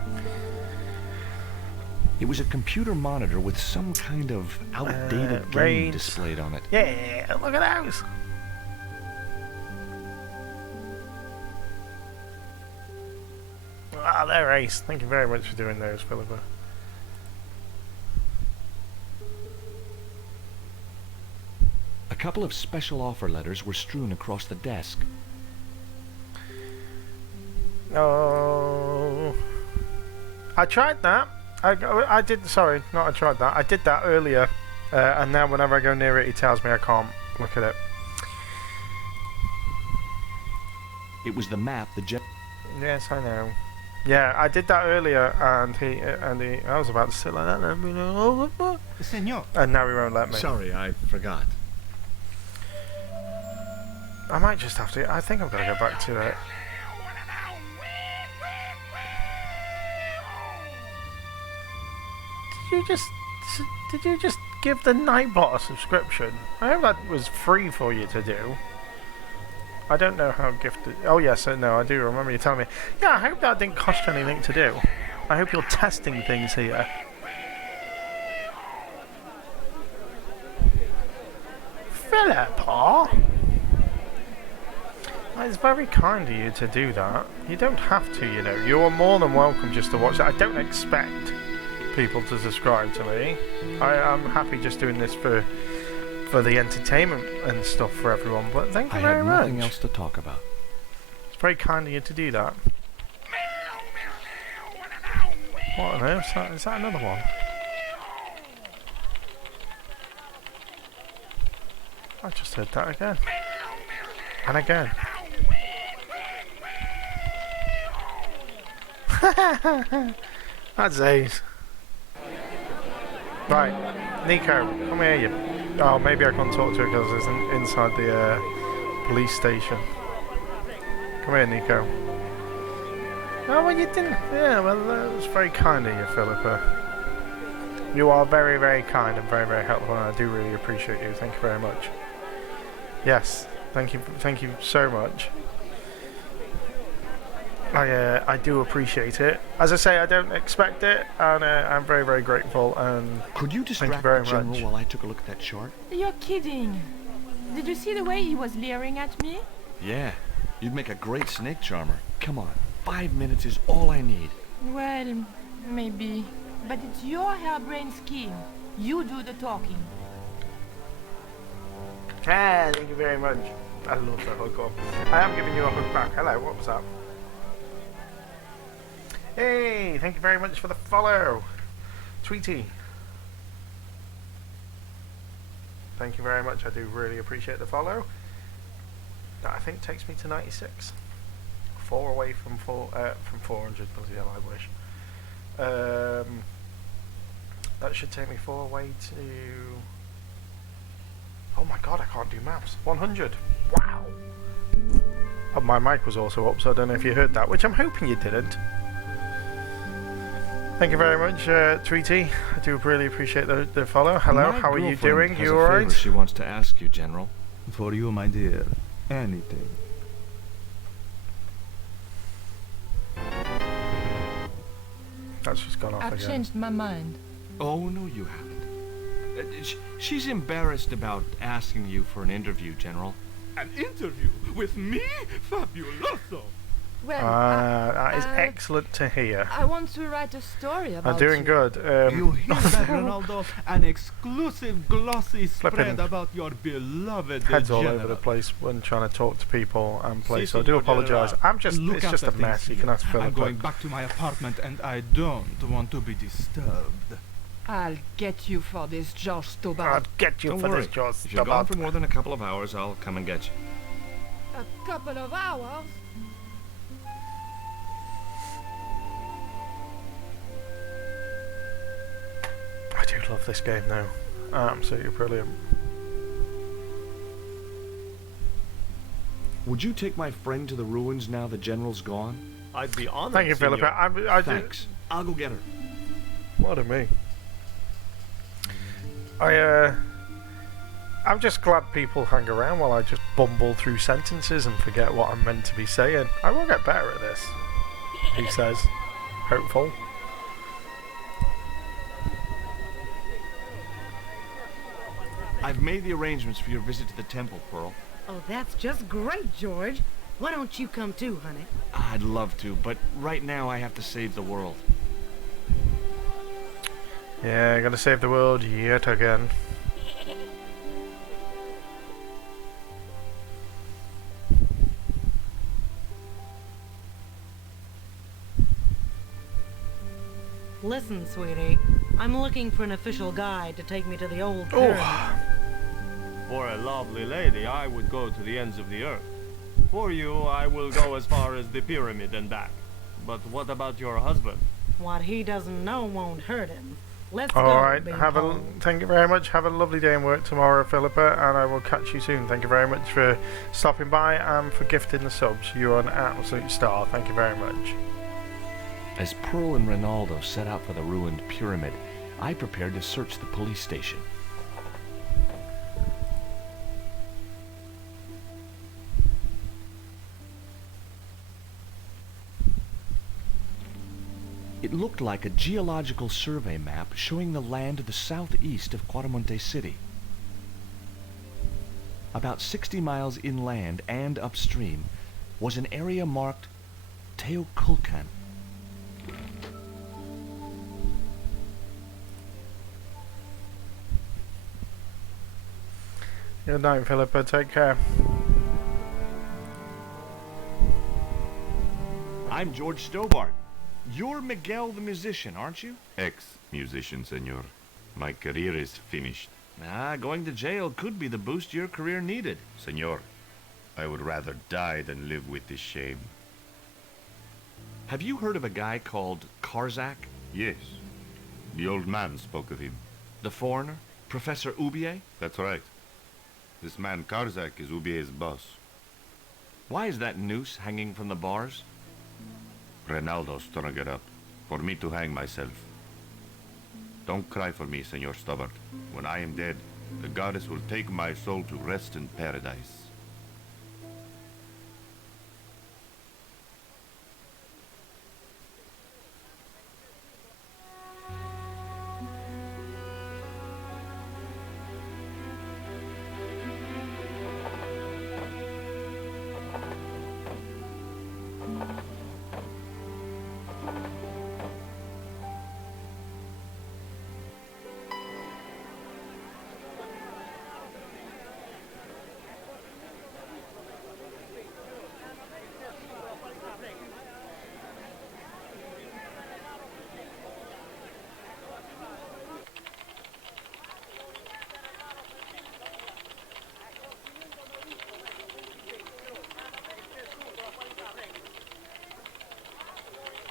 It was a computer monitor with some kind of outdated game raids. displayed on it. Yeah, look at those. Ah, they're ace. Thank you very much for doing those, Philippa. A couple of special offer letters were strewn across the desk. Oh, I tried that. I did. Sorry, not I tried that. I did that earlier, and now whenever I go near it, he tells me I can't look at it. It was the map the jet. Yes, I know. Yeah, I did that earlier, and he. I was about to sit like that, and Senor. and now he won't let me. Sorry, I forgot. I might just have to. I think I've got to go back to it. Did you just give the Nightbot a subscription? I hope that was free for you to do. I don't know how gifted. Oh yes, no, I do remember you telling me. Yeah, I hope that didn't cost you anything to do. I hope you're testing things here. Philippa? It's very kind of you to do that. You don't have to, you know. You are more than welcome just to watch it. I don't expect people to subscribe to me. I'm happy just doing this for the entertainment and stuff for everyone. But thank you very much. I had nothing else to talk about. It's very kind of you to do that. What on earth? Is that another one? I just heard that again. And again. That's Ace. Right, Nico, come here, you. Oh, maybe I can't talk to her because it's inside the police station. Come here, Nico. Oh, well, you didn't. Yeah, well, that was very kind of you, Philippa. You are very, very kind and very, very helpful, and I do really appreciate you. Thank you very much. Yes, thank you so much. I do appreciate it. As I say, I don't expect it, and I'm very, very grateful. And could you distract thank you very the general much. while I took a look at that chart? You're kidding. Did you see the way he was leering at me? Yeah, you'd make a great snake charmer. Come on, 5 minutes is all I need. Well, maybe. But it's your harebrained scheme. You do the talking. Ah, thank you very much. I love the hook up. I am giving you a hook back. Hello, what was that? Hey, thank you very much for the follow. Tweety. Thank you very much. I do really appreciate the follow. That I think takes me to 96. 4 away from 400. Bloody hell, I wish. That should take me 4 away to. Oh my god, I can't do maths. 100. Wow. Oh, my mic was also up, so I don't know if you heard that, which I'm hoping you didn't. Thank you very much, Tweety. I do really appreciate the follow. Hello, how are you doing? You alright? She wants to ask you, General. For you, my dear. Anything. That's just gone off I've again. changed my mind. Oh, no, you haven't. She's embarrassed about asking you for an interview, General. An interview with me? Fabuloso! Well, That is excellent to hear. I want to write a story about I'm doing you. good. You hear that, Ronaldo? An exclusive glossy Flipping spread about your beloved heads all general. over the place when trying to talk to people and play, so I Si, do Signor apologise. General. Look It's just a after mess. things You can here. ask Philip. I'm going back to my apartment and I don't want to be disturbed. I'll get you for this, George I'll Stobart. get you Don't for worry. this, George. If you're gone for more than a couple of hours, I'll come and get you. A couple of hours? I do love this game though. Absolutely brilliant. Would you take my friend to the ruins now the General's gone? I'd be honored. Thank you, Senor. Philip. I do. Thanks. I'll go get her. What a me. I'm just glad people hang around while I just bumble through sentences and forget what I'm meant to be saying. I will get better at this, he says. Hopeful. I've made the arrangements for your visit to the temple, Pearl. Oh, that's just great, George. Why don't you come too, honey? I'd love to, but right now I have to save the world. Yeah, gonna save the world yet again. Listen, sweetie. I'm looking for an official guide to take me to the old pyramid. Oh, For a lovely lady, I would go to the ends of the earth. For you, I will go as far as the pyramid and back. But what about your husband? What he doesn't know won't hurt him. Let's go, alright. Beanpole. Thank you very much. Have a lovely day in work tomorrow, Philippa, and I will catch you soon. Thank you very much for stopping by and for gifting the subs. You're an absolute star. Thank you very much. As Pearl and Ronaldo set out for the ruined pyramid, I prepared to search the police station. It looked like a geological survey map showing the land to the southeast of Quaramonte City. About 60 miles inland and upstream was an area marked Teoculcan. Good night, Philippa. Take care. I'm George Stobart. You're Miguel the musician, aren't you? Ex-musician, senor. My career is finished. Going to jail could be the boost your career needed. Senor, I would rather die than live with this shame. Have you heard of a guy called Karzak? Yes. The old man spoke of him. The foreigner? Professor Oubier? That's right. This man Karzak is Ubier's boss. Why is that noose hanging from the bars? Ronaldo strung it up for me to hang myself. Don't cry for me, Senor Stobart. When I am dead, the goddess will take my soul to rest in paradise.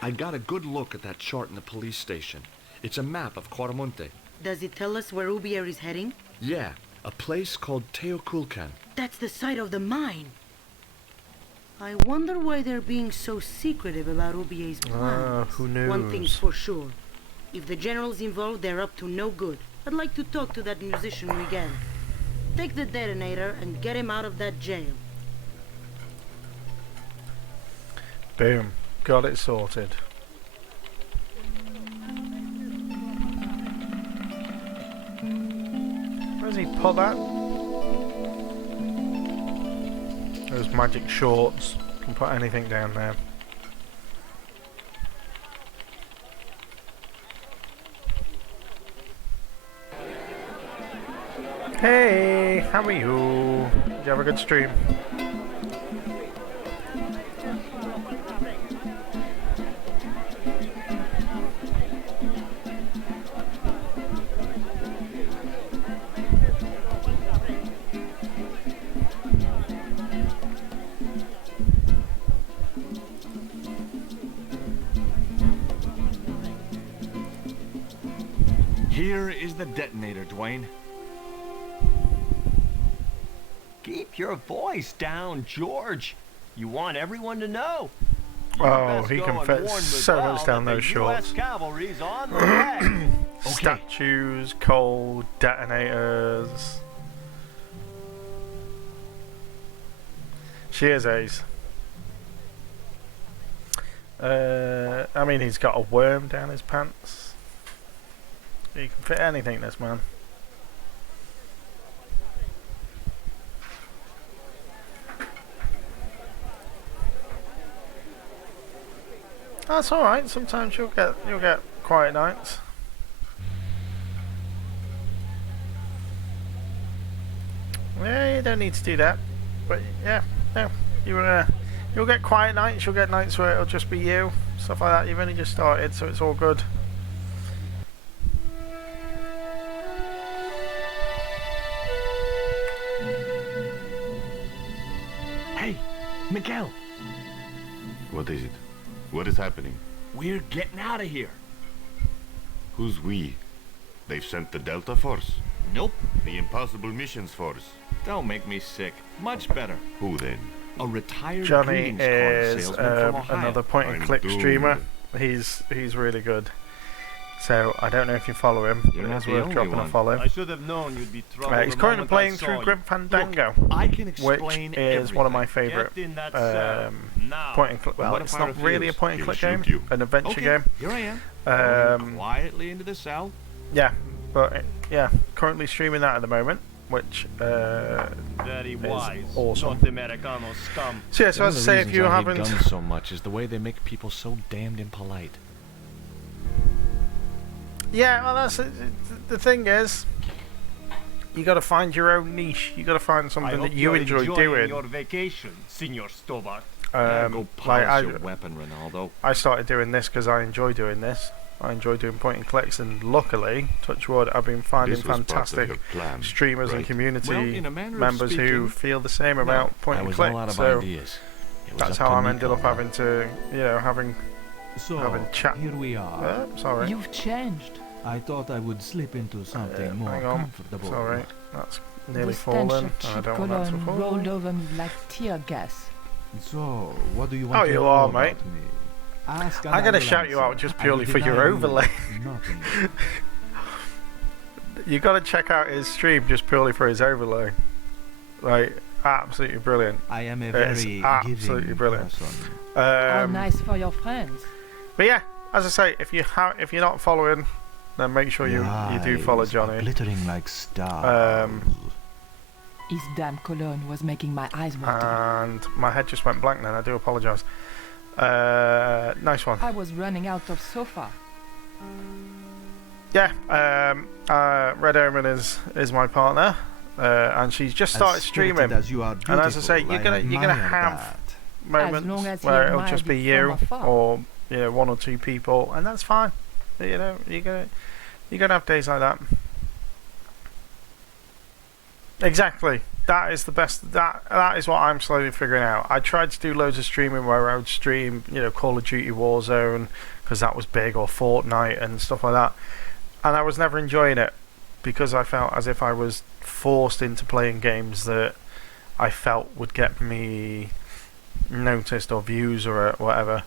I got a good look at that chart in the police station. It's a map of Quaramonte. Does it tell us where Oubier is heading? Yeah, a place called Teoculcan. That's the site of the mine. I wonder why they're being so secretive about Oubier's plans. Who knows? One thing's for sure. If the general's involved, they're up to no good. I'd like to talk to that musician Miguel. Take the detonator and get him out of that jail. Boom. Got it sorted. Where's he put that? Those magic shorts. Can put anything down there. Hey, how are you? Did you have a good stream? Here is the detonator, Dwayne. Keep your voice down, George. You want everyone to know. Oh, he can fit so much down those shorts. Cavalry's on the way. Statues, coal, detonators. Cheers, Ace. I mean, he's got a worm down his pants. He can fit anything, this man. That's all right. Sometimes you'll get quiet nights. Yeah, you don't need to do that. But yeah, you'll get quiet nights. You'll get nights where it'll just be you, stuff like that. You've only just started, so it's all good. Miguel, What is it? What is happening? we're getting out of here. Who's we? They've sent the Delta Force. Nope. The Impossible Missions Force. Don't make me sick. Much better. Who then? A retired Johnny greetings card is salesman from Ohio. another point and I'm click doomed. streamer. He's really good. So I don't know if you follow him. You're But not it's the worth only dropping a one. follow. I should have known you'd be trouble. He's the currently moment playing I saw through you. Grim Fandango, I can which explain is one of my everything. favourite Get in that cell. um, point and click. Well, What if it's I not really a refuse? point and He'll click shoot game, you. an adventure Okay, game. here I am. Um, Quietly into the cell. Yeah, but yeah, currently streaming that at the moment, which Very wise. awesome. Not Americano scum. so yeah. So as I say, if you haven't, guns so much is the way they make people so damned impolite. yeah, well, that's the thing is, you got to find your own niche. You got to find I something hope that you you're enjoy enjoying doing. your vacation, Senor Stobart. Go Like polish your weapon, Ronaldo. I started doing this because I enjoy doing this. I enjoy doing point and clicks, and luckily, touch wood, I've been finding This was part of fantastic your plan, streamers and right? community Well, in a manner of members who speaking, feel the same about point I and was click. all out of So ideas. It was that's up how to I'm me, ended up Cole. having to, having So, having chat. here we are. Sorry. You've changed. I thought I would slip into something more hang on. comfortable. Sorry, that's nearly The stench fallen. of I cheap don't want that to cologne fall. rolled over me like tear gas. So, what do you want Oh, to you know are, about mate. me? Ask and I'm I gonna will shout you out answer. just I purely will for deny your you overlay. Nothing. You got to check out his stream just purely for his overlay. Like, absolutely brilliant. I am a It's very absolutely giving brilliant. person. How Um, nice for your friends. But yeah, as I say, if you're not following, then make sure you do follow Eyes are Johnny. glittering like stars. His damn cologne was making my eyes water. And my head just went blank then. I do apologise. Nice one. I was running out of sofa. Yeah. Red Omen is my partner, and she's just started As spirited streaming. as you are And as I say, beautiful, you're gonna admire have that. moments long as he where it'll admired just be it you from afar. or one or two people, and that's fine. You're gonna have days like that. Exactly. That is the best. That is what I'm slowly figuring out. I tried to do loads of streaming where I would stream, Call of Duty Warzone because that was big, or Fortnite and stuff like that, and I was never enjoying it because I felt as if I was forced into playing games that I felt would get me noticed or views or whatever.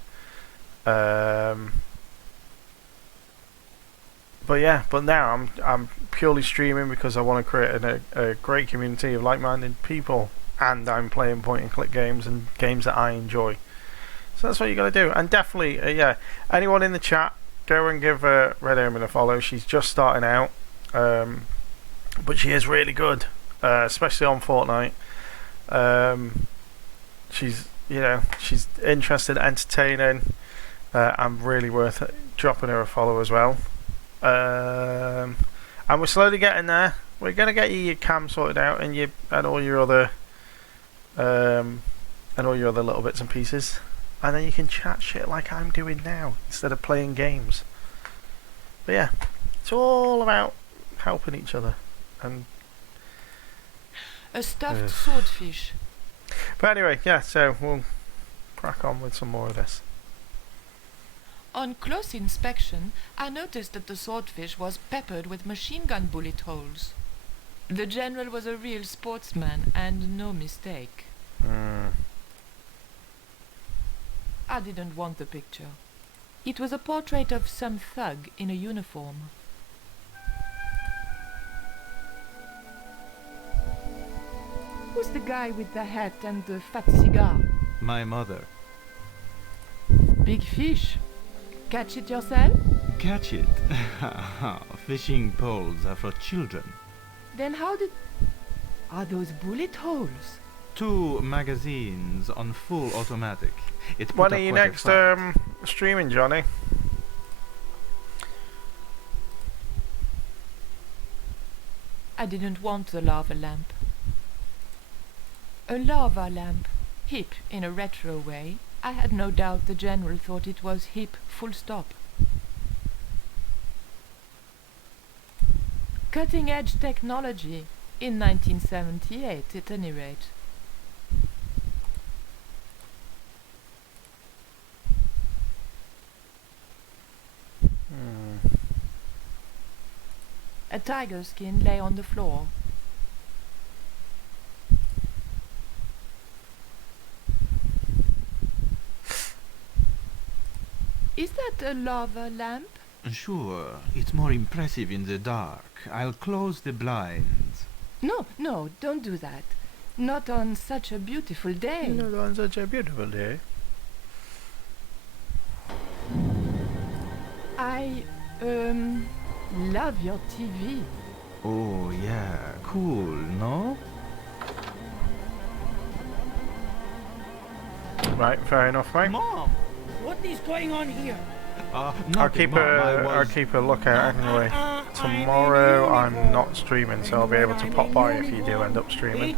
But now I'm purely streaming because I want to create a great community of like-minded people, and I'm playing point-and-click games and games that I enjoy. So that's what you got to do. And definitely, anyone in the chat, go and give Red Omen a follow. She's just starting out, but she is really good, especially on Fortnite. She's interested, entertaining, and really worth it. Dropping her a follow as well. And we're slowly getting there. We're gonna get your cam sorted out and all your other little bits and pieces, and then you can chat shit like I'm doing now instead of playing games. But yeah, it's all about helping each other. And A stuffed swordfish. but anyway, yeah. So we'll crack on with some more of this. On close inspection, I noticed that the swordfish was peppered with machine gun bullet holes. The general was a real sportsman, and no mistake. I didn't want the picture. It was a portrait of some thug in a uniform. Who's the guy with the hat and the fat cigar? My mother. Big fish. Catch it yourself? Catch it. Fishing poles are for children. Then how did... Are those bullet holes? 2 magazines on full automatic. It put When up are you quite a next fight. streaming, Johnny? I didn't want the lava lamp. A lava lamp, hip in a retro way. I had no doubt the general thought it was hip, full stop. Cutting-edge technology, in 1978 at any rate. A tiger skin lay on the floor. Is that a lava lamp? Sure, it's more impressive in the dark. I'll close the blinds. No, no, don't do that. Not on such a beautiful day. Not on such a beautiful day. I, love your TV. Oh, yeah, cool, no? Right, fair enough, mate. Mom, what is going on here? I'll keep a lookout anyway. Tomorrow I'm not streaming, so I'll be able to pop by if you do end up streaming.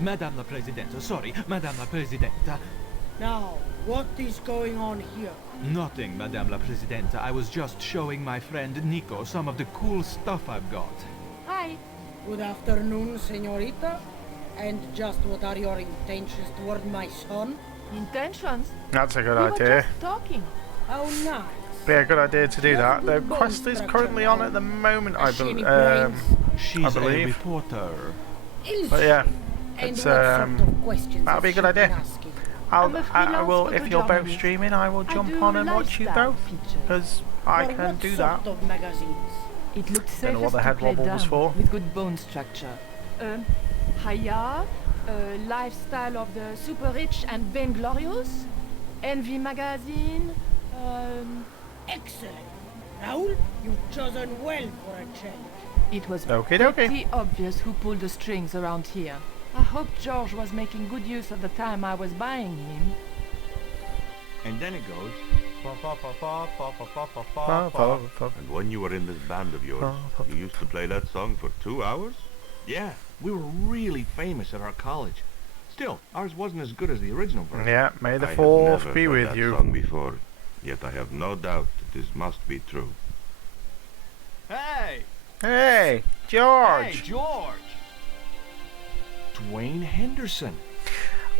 Madame la Presidente, sorry, Madame la Presidente. Now, what is going on here? Nothing, Madame la Presidente. I was just showing my friend Nico some of the cool stuff I've got. Hi. Good afternoon, señorita. And just what are your intentions toward my son? Intentions? That's a good We were idea. just talking. How nice. Be a good idea to do that. The quest is currently on at the moment, I believe. She's a reporter. But yeah, And it's what sort of questions that'll be a is good she idea. asking? I will, if you're both photojournalist. streaming, I will I jump do on and watch you lifestyle both, features. because I For can what do sort that. of magazines? It looked Don't know what safest the to head play wobble was dumb for. with good bone structure. Haya, Lifestyle of the Super Rich and Vainglorious, Envy Magazine, Excellent. Raoul, you've chosen well for a change. It was Okie dokie. pretty obvious who pulled the strings around here. I hope George was making good use of the time I was buying him. And then it goes. And when you were in this band of yours, you used to play that song for 2 hours? Yeah, we were really famous at our college. Still, ours wasn't as good as the original version. Yeah, may the I have fourth never be heard with that you. song before, yet I have no doubt that this must be true. Hey! Hey, Hey, George! George! Dwayne Henderson.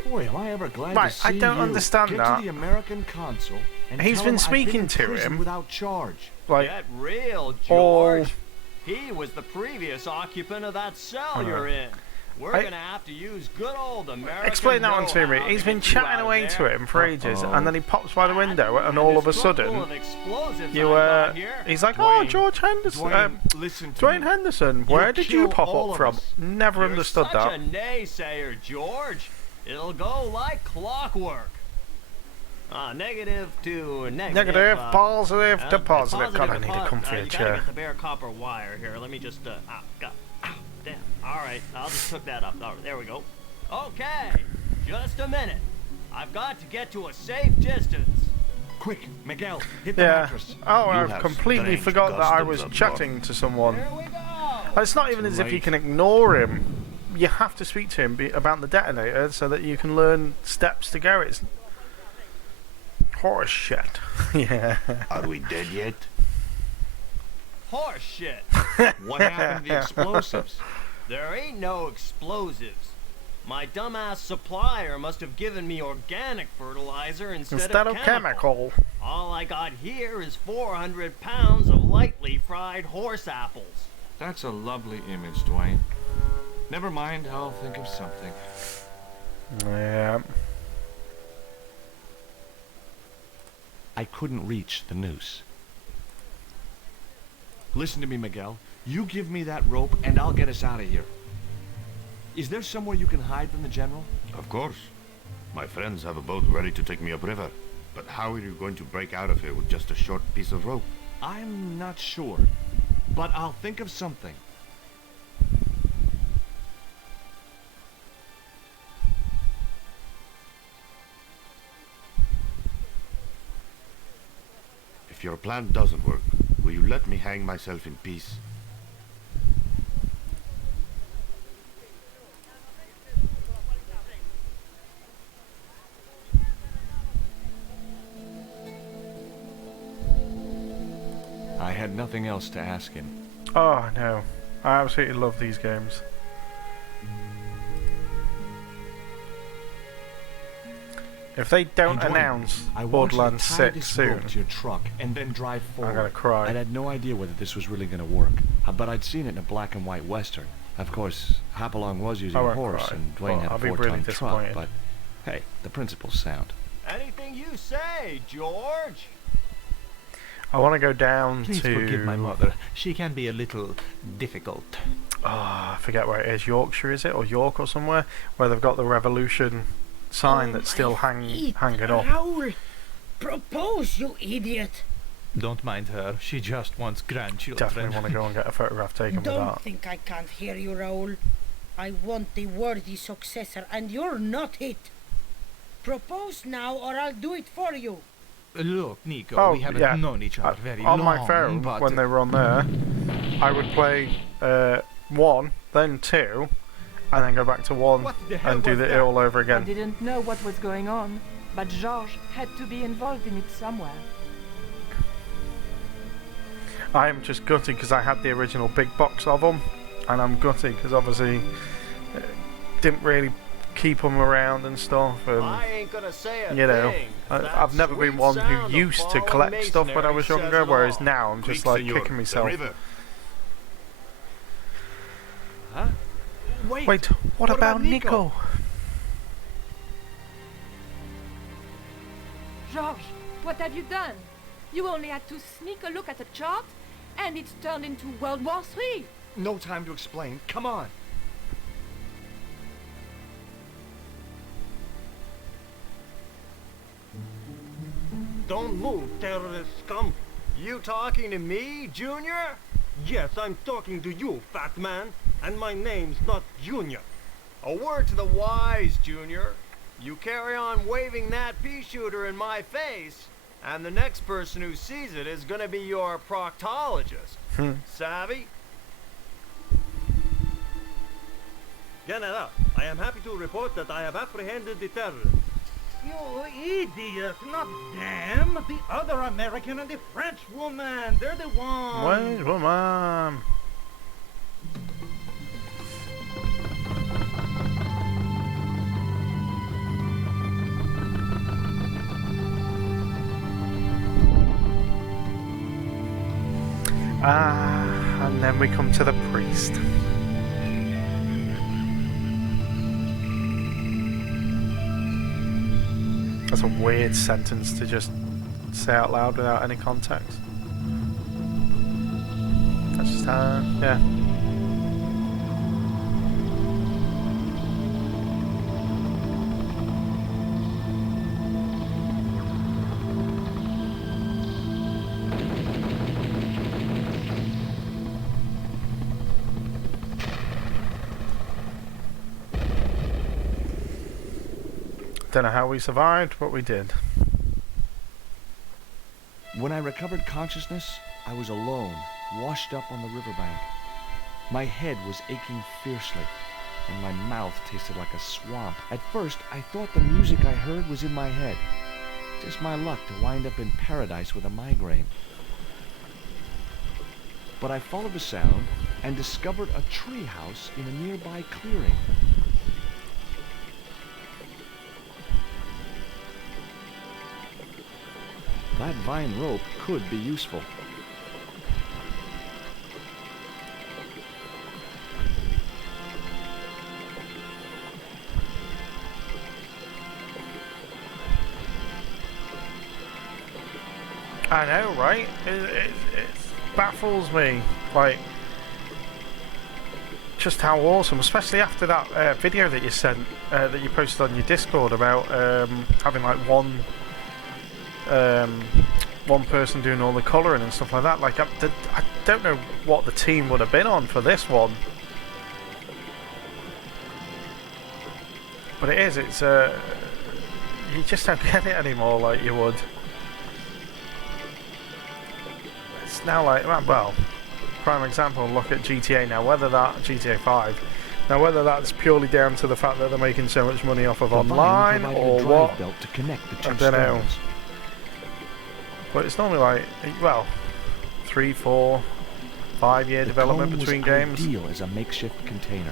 Boy, am I ever glad Right, to see I don't you. understand Get that. to the American consul and He's tell been him I've speaking in to prison him. without charge. Like, Get real, all- George. He was the previous occupant of that cell Uh, you're in. We're I- gonna have to use good old American explain that one to me. know-how He's to been get you out chatting of away there. to him for ages, Uh-oh. and then he pops by the window, and all of a This book full sudden, of explosives you I got here. he's like, Dwayne, oh, George Henderson, Dwayne, listen to Dwayne me. Henderson, where did you kill pop all up of from? us. Never You're understood such that. a naysayer, George. It'll go like clockwork. Negative to negative. Negative, positive to positive positive. God, I to need a po- comfier you gotta chair. get the bare copper wire here. Let me just, damn. All right, I'll just hook that up. All right, there we go. Okay, just a minute. I've got to get to a safe distance. Quick, Miguel, hit the Yeah. mattress. Oh, You I've have completely strange forgot that I customs was up chatting to someone. Here we go. It's not even as if you late. can ignore him. You have to speak to him about the detonator so that you can learn steps to go. It's horse shit. Yeah. Are we dead yet? Horse shit. What happened to the explosives? There ain't no explosives. My dumbass supplier must have given me organic fertilizer instead Instead of of chemical. chemical. All I got here is 400 pounds of lightly fried horse apples. That's a lovely image, Dwayne. Never mind, I'll think of something. Yeah. I couldn't reach the noose. Listen to me, Miguel. You give me that rope and I'll get us out of here. Is there somewhere you can hide from the General? Of course. My friends have a boat ready to take me upriver. But how are you going to break out of here with just a short piece of rope? I'm not sure, but I'll think of something. If your plan doesn't work, will you let me hang myself in peace? I had nothing else to ask him. Oh no. I absolutely love these games. If they don't Hey, Dwayne, announce I want you to Borderlands tie 6 this soon, rope to your truck and then drive forward. gonna cry. I had no idea whether this was really gonna work, but I'd seen it in a black and white western. Of course, Hopalong was using I a won't horse, cry, and Dwayne but had a I'll be 4-ton really truck. disappointed. But hey, the principle's sound. Anything you say, George. I want to go down Please to... forgive my mother. She can be a little difficult. I forget where it is. Yorkshire, is it? Or York or somewhere? Where they've got the Revolution sign that's still hanging up. Raoul, propose, you idiot. Don't mind her. She just wants grandchildren. Definitely want to go and get a photograph taken with Don't that. think I can't hear you, Raoul. I want the worthy successor, and you're not it. Propose now, or I'll do it for you. Look, Nico, Oh, we haven't yeah. known each other very On long. my phone, but when they were on there, I would play 1, then 2, and then go back to 1 What the hell and do was it that? all over I again. didn't know what was going on, but Georges had to be involved in it somewhere. I am just gutted because I had the original big box of them, and I'm gutted because obviously didn't really keep them around and stuff. And I ain't gonna say a you know, thing. I've never been one who used to collect stuff when I was younger, whereas now I'm just like kicking myself. Huh? Wait, what about Nico? Georges, what have you done? You only had to sneak a look at the chart, and it's turned into World War III. No time to explain. Come on. Don't move, terrorist scum. You talking to me, Junior? Yes, I'm talking to you, fat man. And my name's not Junior. A word to the wise, Junior. You carry on waving that pea shooter in my face, and the next person who sees it is gonna be your proctologist. Savvy? General, I am happy to report that I have apprehended the terrorists. You idiot, not them. The other American and the French woman. They're the ones. Wait, woman. And then we come to the priest. That's a weird sentence to just say out loud without any context. That's just yeah. Don't know how we survived, but we did. When I recovered consciousness, I was alone, washed up on the riverbank. My head was aching fiercely, and my mouth tasted like a swamp. At first, I thought the music I heard was in my head. Just my luck to wind up in paradise with a migraine. But I followed the sound and discovered a tree house in a nearby clearing. That vine rope could be useful. I know, right? It baffles me, like, just how awesome, especially after that video that you sent, that you posted on your Discord about having like one person doing all the colouring and stuff like that. Like, I don't know what the team would have been on for this one, but it's you just don't get it anymore like you would. It's now like, well, prime example, look at GTA now, whether that, GTA 5, now whether that's purely down to the fact that they're making so much money off of online or what, belt to connect the two I don't know. stones. But it's normally like, well, 3, 4, 5 year development between games. Ideal as a makeshift container.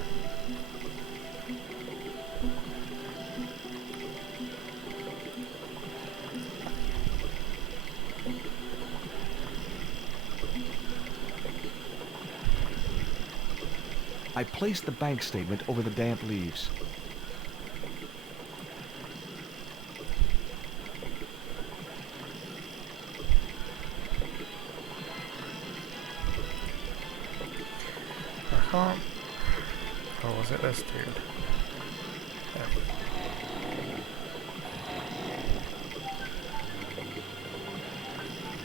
I placed the bank statement over the damp leaves. I can't. Oh, was it this dude? Yeah.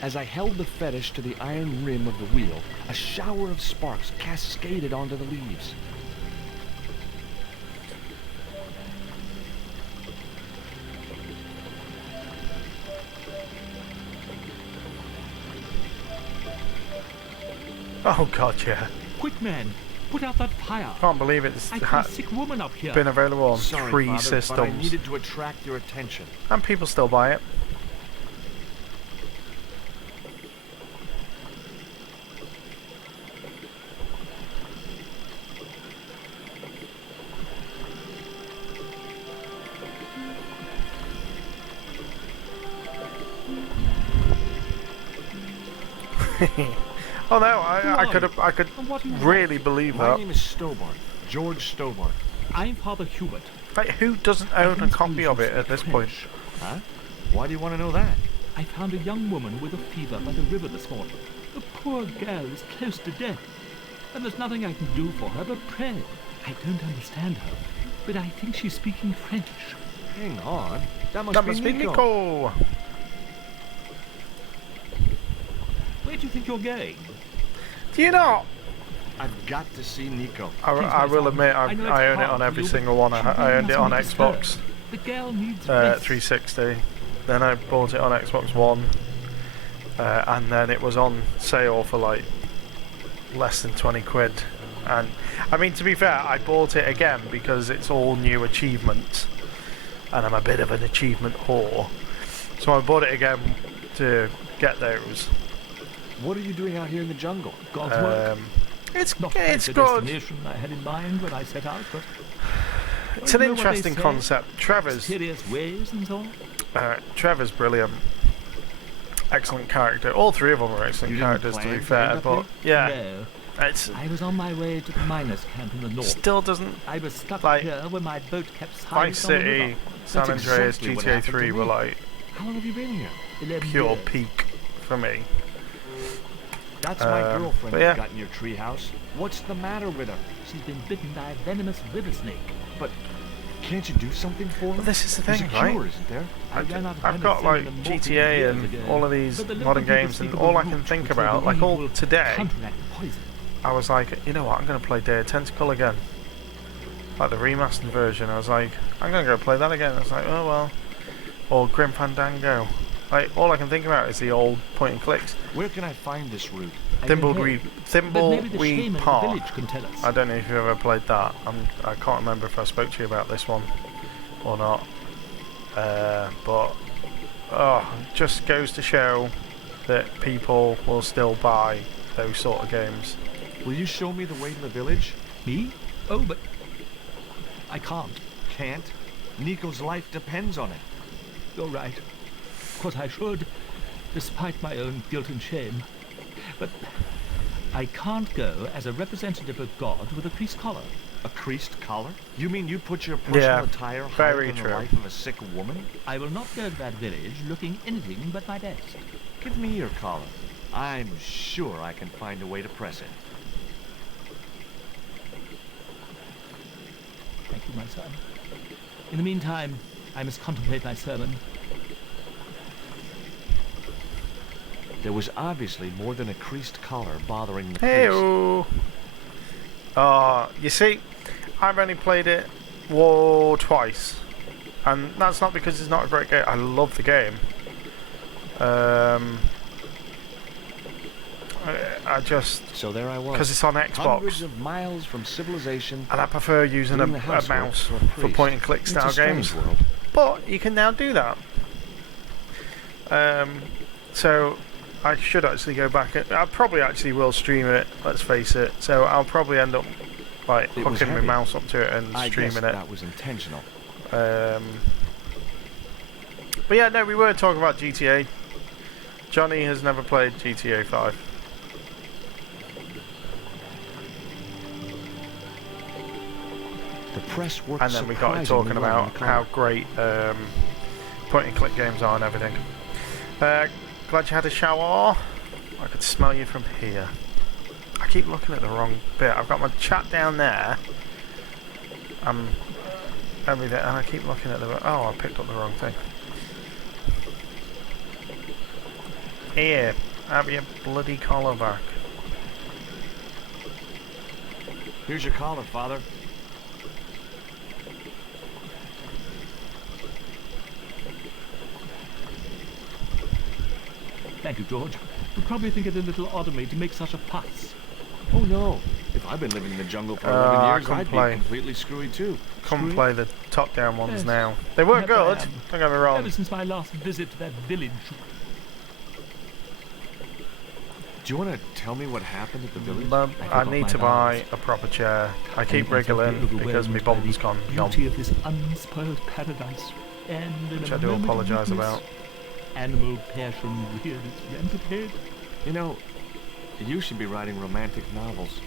As I held the fetish to the iron rim of the wheel, a shower of sparks cascaded onto the leaves. Oh god, yeah. Quick, man! Put out that fire! Can't believe it's I got a sick woman up here. been available on Sorry, 3 Father, systems. but I needed to attract your attention. And people still buy it. Oh no, I could really believe My that. name is Stobart, George Stobart. I'm Father Hubert. Like, who doesn't own a copy of it at this point? Huh? Why do you want to know that? I found a young woman with a fever by the river this morning. The poor girl is close to death, and there's nothing I can do for her but pray. I don't understand her, but I think she's speaking French. Hang on. That must be Nico. Where do you think you're going? Do you not? I've got to see Nico. I will admit, I own it on every single one. I owned it on Xbox The girl needs 360. Then I bought it on Xbox One. And then it was on sale for like less than 20 quid. And I mean, to be fair, I bought it again because it's all new achievements. And I'm a bit of an achievement whore. So I bought it again to get those. What are you doing out here in the jungle? God's work. It's Not it's the good. destination I had in mind when I set out, but It's an you know what they interesting say? concept. Mysterious ways and so on. Trevor's brilliant. Excellent character. All 3 of them are excellent You didn't characters, to plan be to fair. end up But yeah, No, it's I was on my way to the miners' camp in the north. still doesn't. I was stuck like, here when my boat kept Vice City, San That's Andreas, exactly what GTA happened to 3 were me. like How long have you been here? 11 pure years. peak for me. That's my girlfriend but yeah. you got in your treehouse. What's the matter with her? She's been bitten by a venomous river snake. But can't you do something for her? But this is the There's thing, a cure, right? isn't there? I've got like GTA and all of these modern games, and all I can think about, like all today, I was like, you know what, I'm going to play Day of Tentacle again. Like the remastered version, I was like, I'm going to go play that again. I was like, oh well. Or Grim Fandango. Like, all I can think about is the old point and clicks. Where can I find this route? Thimbleweed Park. Can tell us. I don't know if you've ever played that. I can't remember if I spoke to you about this one or not. But just goes to show that people will still buy those sort of games. Will you show me the way to the village? Me? Oh, but I can't. Can't? Nico's life depends on it. You're right. Of course I should, despite my own guilt and shame. But I can't go as a representative of God with a creased collar. A creased collar? You mean you put your personal attire higher very than true. the life of a sick woman? I will not go to that village looking anything but my best. Give me your collar. I'm sure I can find a way to press it. Thank you, my son. In the meantime, I must contemplate my sermon. There was obviously more than a creased collar bothering the priest. Hey-oh. You see, I've only played it twice. And that's not because it's not a great game. I love the game. I just... So there I was. Because it's on Xbox. Hundreds of miles from civilization. And I prefer using a doing the housework mouse for a for priest. point and click It's style a strange games. world. But you can now do that. So I should actually go back. I probably actually will stream it, let's face it. So I'll probably end up like It was hooking my heavy. mouse up to it and I streaming guess it. that was intentional. But yeah, no, we were talking about GTA. Johnny has never played GTA 5. The press worked And then we got surprisingly talking well on about the how collar. great point-and-click games are and everything. Glad you had a shower. I could smell you from here. I keep looking at the wrong bit. I've got my chat down there. Everything, and I keep looking at the... Oh, I picked up the wrong thing. Here, have your bloody collar back. Here's your collar, Father. Thank you, George. You probably think it a little odd of me to make such a fuss. Oh no. If I've been living in the jungle for 11 years, I'd be completely screwy too. Come play the top-down ones Yes. now. They were good, Perhaps don't get me wrong. Ever since my last visit to that village. Do you want to tell me what happened at the village? But I forgot need my to buy a proper chair. I keep wriggling because my bum's gone numb. Beauty of this unspoiled paradise, and in Which a I do moment of apologise weakness, about. Animal passion reared its rampant head. You know, you should be writing romantic novels.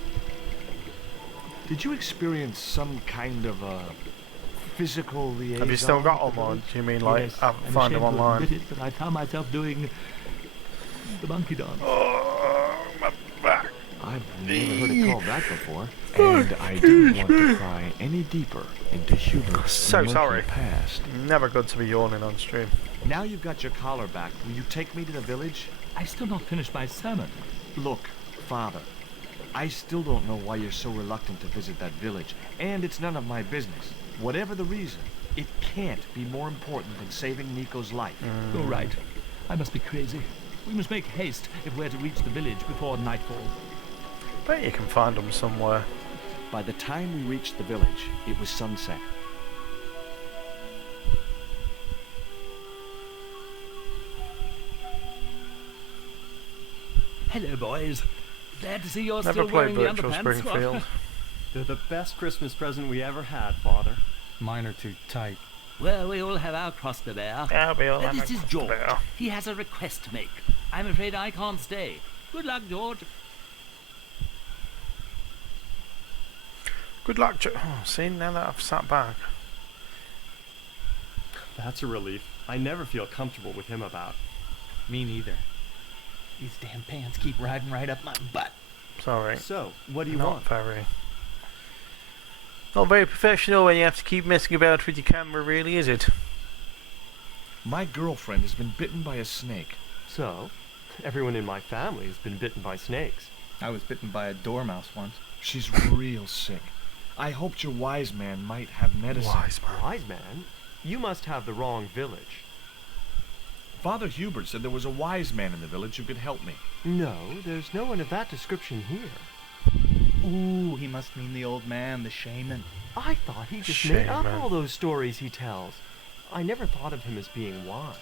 Did you experience some kind of a physical liaison? Have you still got them, or do you mean like Yes, I I'm find them ashamed to online? admit it, but I found myself doing the monkey dance. Oh, my back. I've never heard it called that before, and I didn't want to pry any deeper into Hubert's So murky sorry. past. Never good to be yawning on stream. Now you've got your collar back. Will you take me to the village? I still not finished my sermon. Look, Father, I still don't know why you're so reluctant to visit that village, and it's none of my business. Whatever the reason, it can't be more important than saving Nico's life. You're right. I must be crazy. We must make haste if we're to reach the village before nightfall. Bet you can find them somewhere. By the time we reached the village, it was sunset. Hello, boys. Glad to see you're Never still played wearing the Virtual underpants. Springfield. They're the best Christmas present we ever had, Father. Mine are too tight. Well, we all have our cross to bear. Yeah, we all have This a is cross to George. bear. He has a request to make. I'm afraid I can't stay. Good luck, George. Good luck, oh, see, now that I've sat back. That's a relief. I never feel comfortable with him about. Me neither. These damn pants keep riding right up my butt. Sorry. So, what do you Not want? very. Not very professional when you have to keep messing about with your camera, really, is it? My girlfriend has been bitten by a snake. So, everyone in my family has been bitten by snakes. I was bitten by a dormouse once. She's real sick. I hoped your wise man might have medicine. Wise man. Wise man? You must have the wrong village. Father Hubert said there was a wise man in the village who could help me. No, there's no one of that description here. Ooh, he must mean the old man, the shaman. I thought he just made up Shaman. all those stories he tells. I never thought of him as being wise.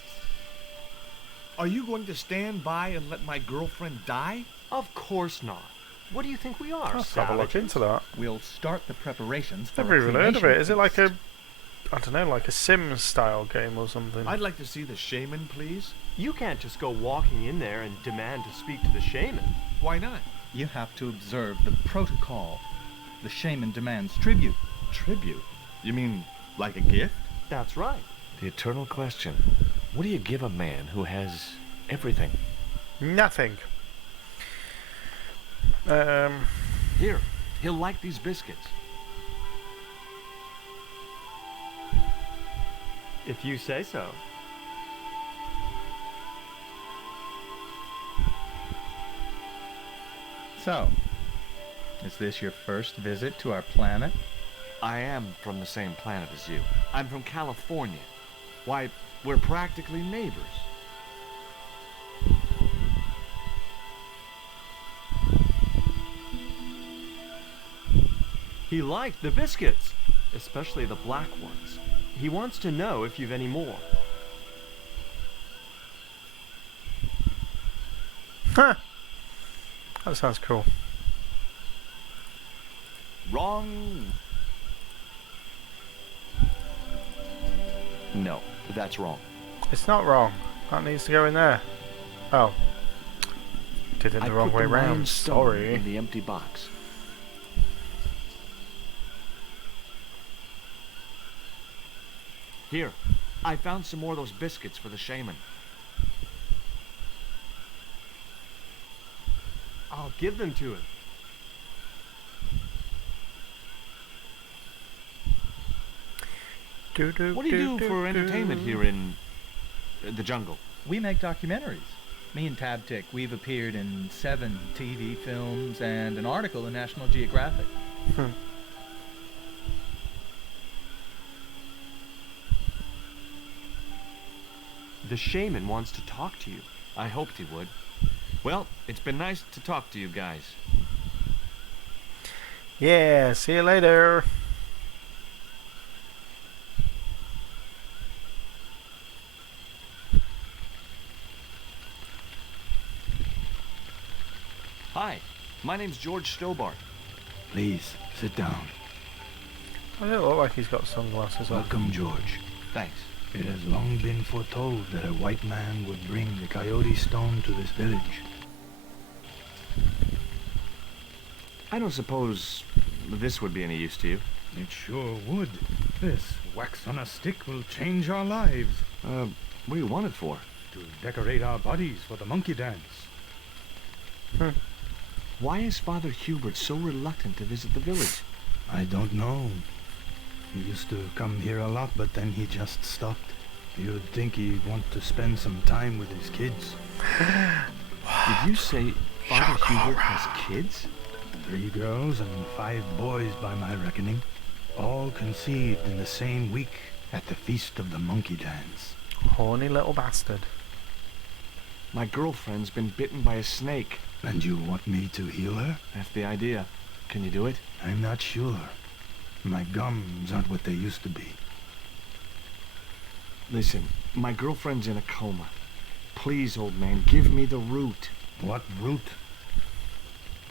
Are you going to stand by and let my girlfriend die? Of course not. What do you think we are, Let's have a look savages? into that. We'll start the preparations for Never a even heard of cremation it. Is it like feast. a, I don't know, like a Sims style game or something? I'd like to see the shaman, please. You can't just go walking in there and demand to speak to the shaman. Why not? You have to observe the protocol. The shaman demands tribute. Tribute? You mean like a gift? That's right. The eternal question. What do you give a man who has everything? Nothing. Here, he'll like these biscuits. If you say so. So, is this your first visit to our planet? I am from the same planet as you. I'm from California. Why, we're practically neighbors. He liked the biscuits, especially the black ones. He wants to know if you've any more. Huh. That sounds cool. Wrong. No, that's wrong. It's not wrong. That needs to go in there. Oh. Did it I the wrong put way the round. Mayan stone Sorry. in the empty box. Here, I found some more of those biscuits for the shaman. I'll give them to him. What do you do for entertainment here in the jungle? We make documentaries. Me and Tabtic, we've appeared in 7 TV films and an article in National Geographic. The shaman wants to talk to you. I hoped he would. Well, it's been nice to talk to you guys. Yeah, see you later. Hi, my name's George Stobart. Please, sit down. I don't look like he's got sunglasses on. Welcome, George. Thanks. It has long been foretold that a white man would bring the Coyote Stone to this village. I don't suppose this would be any use to you. It sure would. This wax on a stick will change our lives. What do you want it for? To decorate our bodies for the monkey dance. Why is Father Hubert so reluctant to visit the village? I don't know. He used to come here a lot, but then he just stopped. You'd think he'd want to spend some time with his kids. Did you say Father Hubert has kids? 3 girls and 5 boys by my reckoning. All conceived in the same week at the Feast of the Monkey Dance. Horny little bastard. My girlfriend's been bitten by a snake. And you want me to heal her? That's the idea. Can you do it? I'm not sure. My gums aren't what they used to be. Listen, my girlfriend's in a coma. Please, old man, give me the root. What root?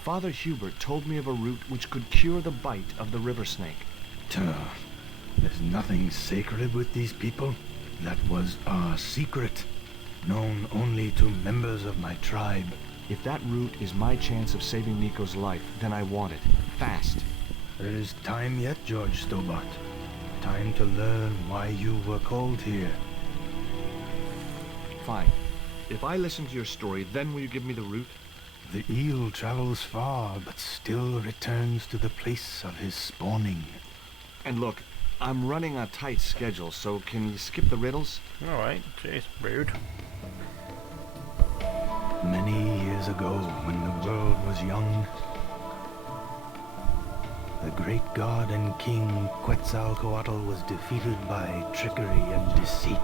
Father Hubert told me of a root which could cure the bite of the river snake. There's nothing sacred with these people. That was our secret, known only to members of my tribe. If that root is my chance of saving Nico's life, then I want it. Fast. There is time yet, George Stobart. Time to learn why you were called here. Fine. If I listen to your story, then will you give me the root? The eel travels far, but still returns to the place of his spawning. And look, I'm running a tight schedule, so can you skip the riddles? Alright, jeez, rude. Many years ago, when the world was young, the great god and king Quetzalcoatl was defeated by trickery and deceit.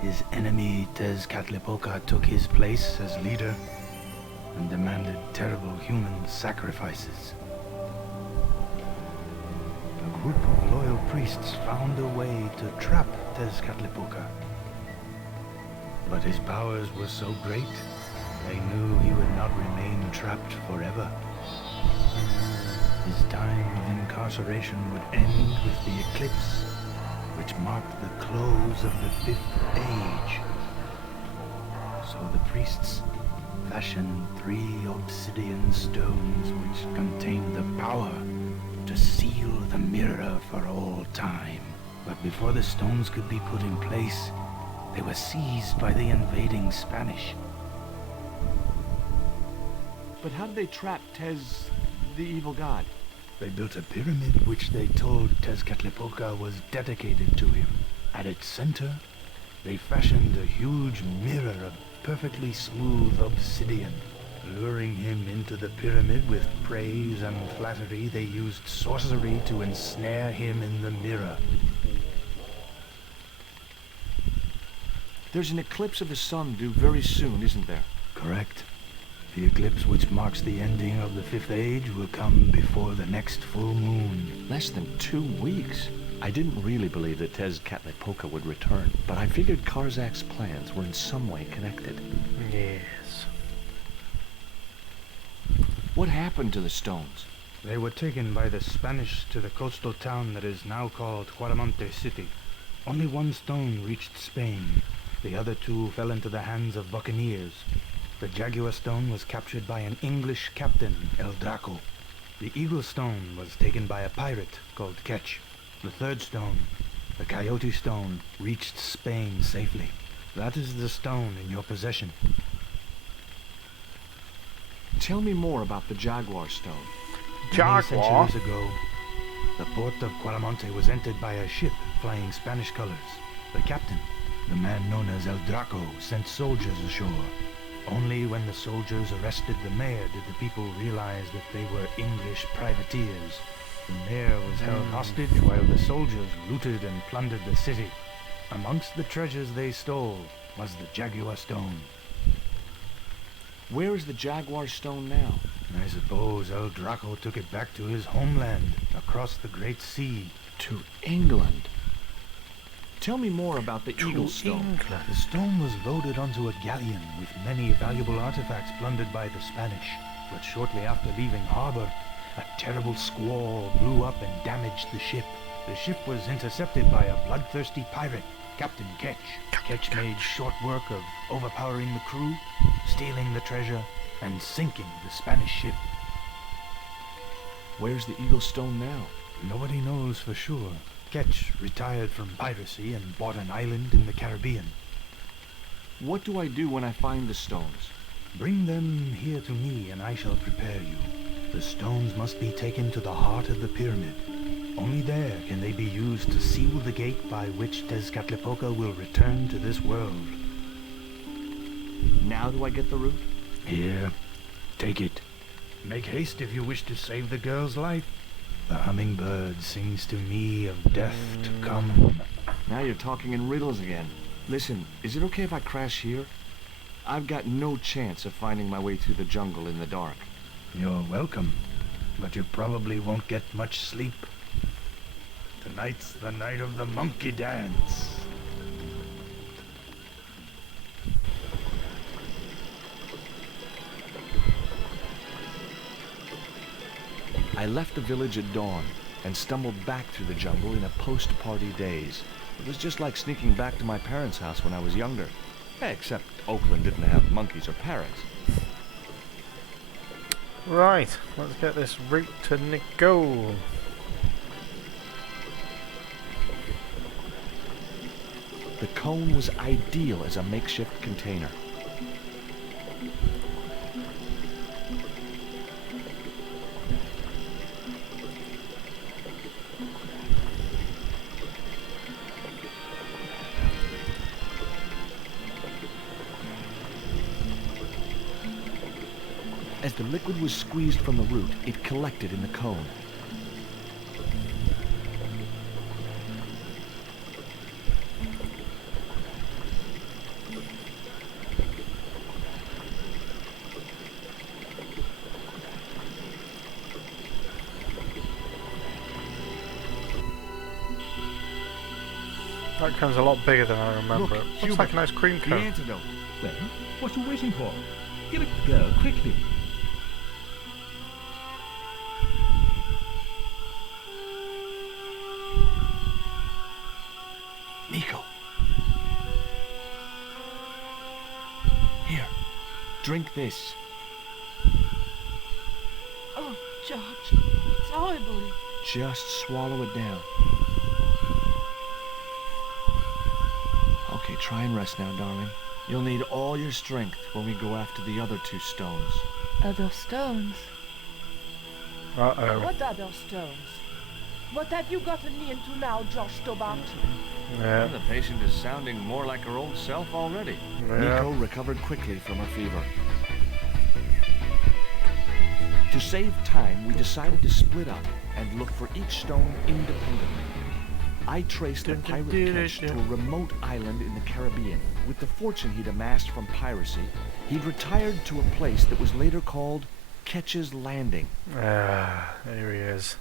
His enemy Tezcatlipoca took his place as leader and demanded terrible human sacrifices. A group of loyal priests found a way to trap Tezcatlipoca. But his powers were so great, they knew he would not remain trapped forever. His time of incarceration would end with the eclipse, which marked the close of the 5th age. So the priests fashioned 3 obsidian stones which contained the power to seal the mirror for all time. But before the stones could be put in place, they were seized by the invading Spanish. But how did they trap the evil god? They built a pyramid which they told Tezcatlipoca was dedicated to him. At its center, they fashioned a huge mirror of perfectly smooth obsidian. Luring him into the pyramid with praise and flattery, they used sorcery to ensnare him in the mirror. There's an eclipse of the sun due very soon, isn't there? Correct. The eclipse which marks the ending of the 5th age will come before the next full moon. Less than 2 weeks. I didn't really believe that Tezcatlipoca would return, but I figured Karzak's plans were in some way connected. Yes. What happened to the stones? They were taken by the Spanish to the coastal town that is now called Cuaramonte City. Only 1 stone reached Spain. The other 2 fell into the hands of buccaneers. The Jaguar Stone was captured by an English captain, El Draco. The Eagle Stone was taken by a pirate called Ketch. The third stone, the Coyote Stone, reached Spain safely. That is the stone in your possession. Tell me more about the Jaguar Stone. Many centuries ago, the port of Quaramonte was entered by a ship flying Spanish colors. The captain, the man known as El Draco, sent soldiers ashore. Only when the soldiers arrested the mayor did the people realize that they were English privateers. The mayor was held hostage while the soldiers looted and plundered the city. Amongst the treasures they stole was the Jaguar Stone. Where is the Jaguar Stone now? I suppose El Draco took it back to his homeland, across the Great Sea. To England? Tell me more about the Eagle Stone. The stone was loaded onto a galleon with many valuable artifacts plundered by the Spanish. But shortly after leaving harbor, a terrible squall blew up and damaged the ship. The ship was intercepted by a bloodthirsty pirate, Captain Ketch. Ketch made short work of overpowering the crew, stealing the treasure, and sinking the Spanish ship. Where's the Eagle Stone now? Nobody knows for sure. Ketch retired from piracy and bought an island in the Caribbean. What do I do when I find the stones? Bring them here to me and I shall prepare you. The stones must be taken to the heart of the pyramid. Only there can they be used to seal the gate by which Tezcatlipoca will return to this world. Now do I get the root? Here, take it. Make haste if you wish to save the girl's life. The hummingbird sings to me of death to come. Now you're talking in riddles again. Listen, is it okay if I crash here? I've got no chance of finding my way through the jungle in the dark. You're welcome, but you probably won't get much sleep. Tonight's the night of the monkey dance. I left the village at dawn and stumbled back through the jungle in a post-party daze. It was just like sneaking back to my parents' house when I was younger. Except Oakland didn't have monkeys or parrots. Right, let's get this route to Nicole. The cone was ideal as a makeshift container. As the liquid was squeezed from the root, it collected in the cone. That cone's a lot bigger than I remember. Look, It looks like an ice cream the cone. antidote. Well, what are you waiting for? Give it the girl, quickly. Nico. Here, drink this. Oh, George, it's horrible. Just swallow it down. Okay, try and rest now, darling. You'll need all your strength when we go after the other two stones. Other stones? Uh-oh. What other stones? What have you gotten me into now, Josh Stobart? Yeah. The patient is sounding more like her old self already. Yeah. Nico recovered quickly from her fever. To save time, we decided to split up and look for each stone independently. I traced the pirate Ketch to a remote island in the Caribbean. With the fortune he'd amassed from piracy, he'd retired to a place that was later called Ketch's Landing. Ah, there he is.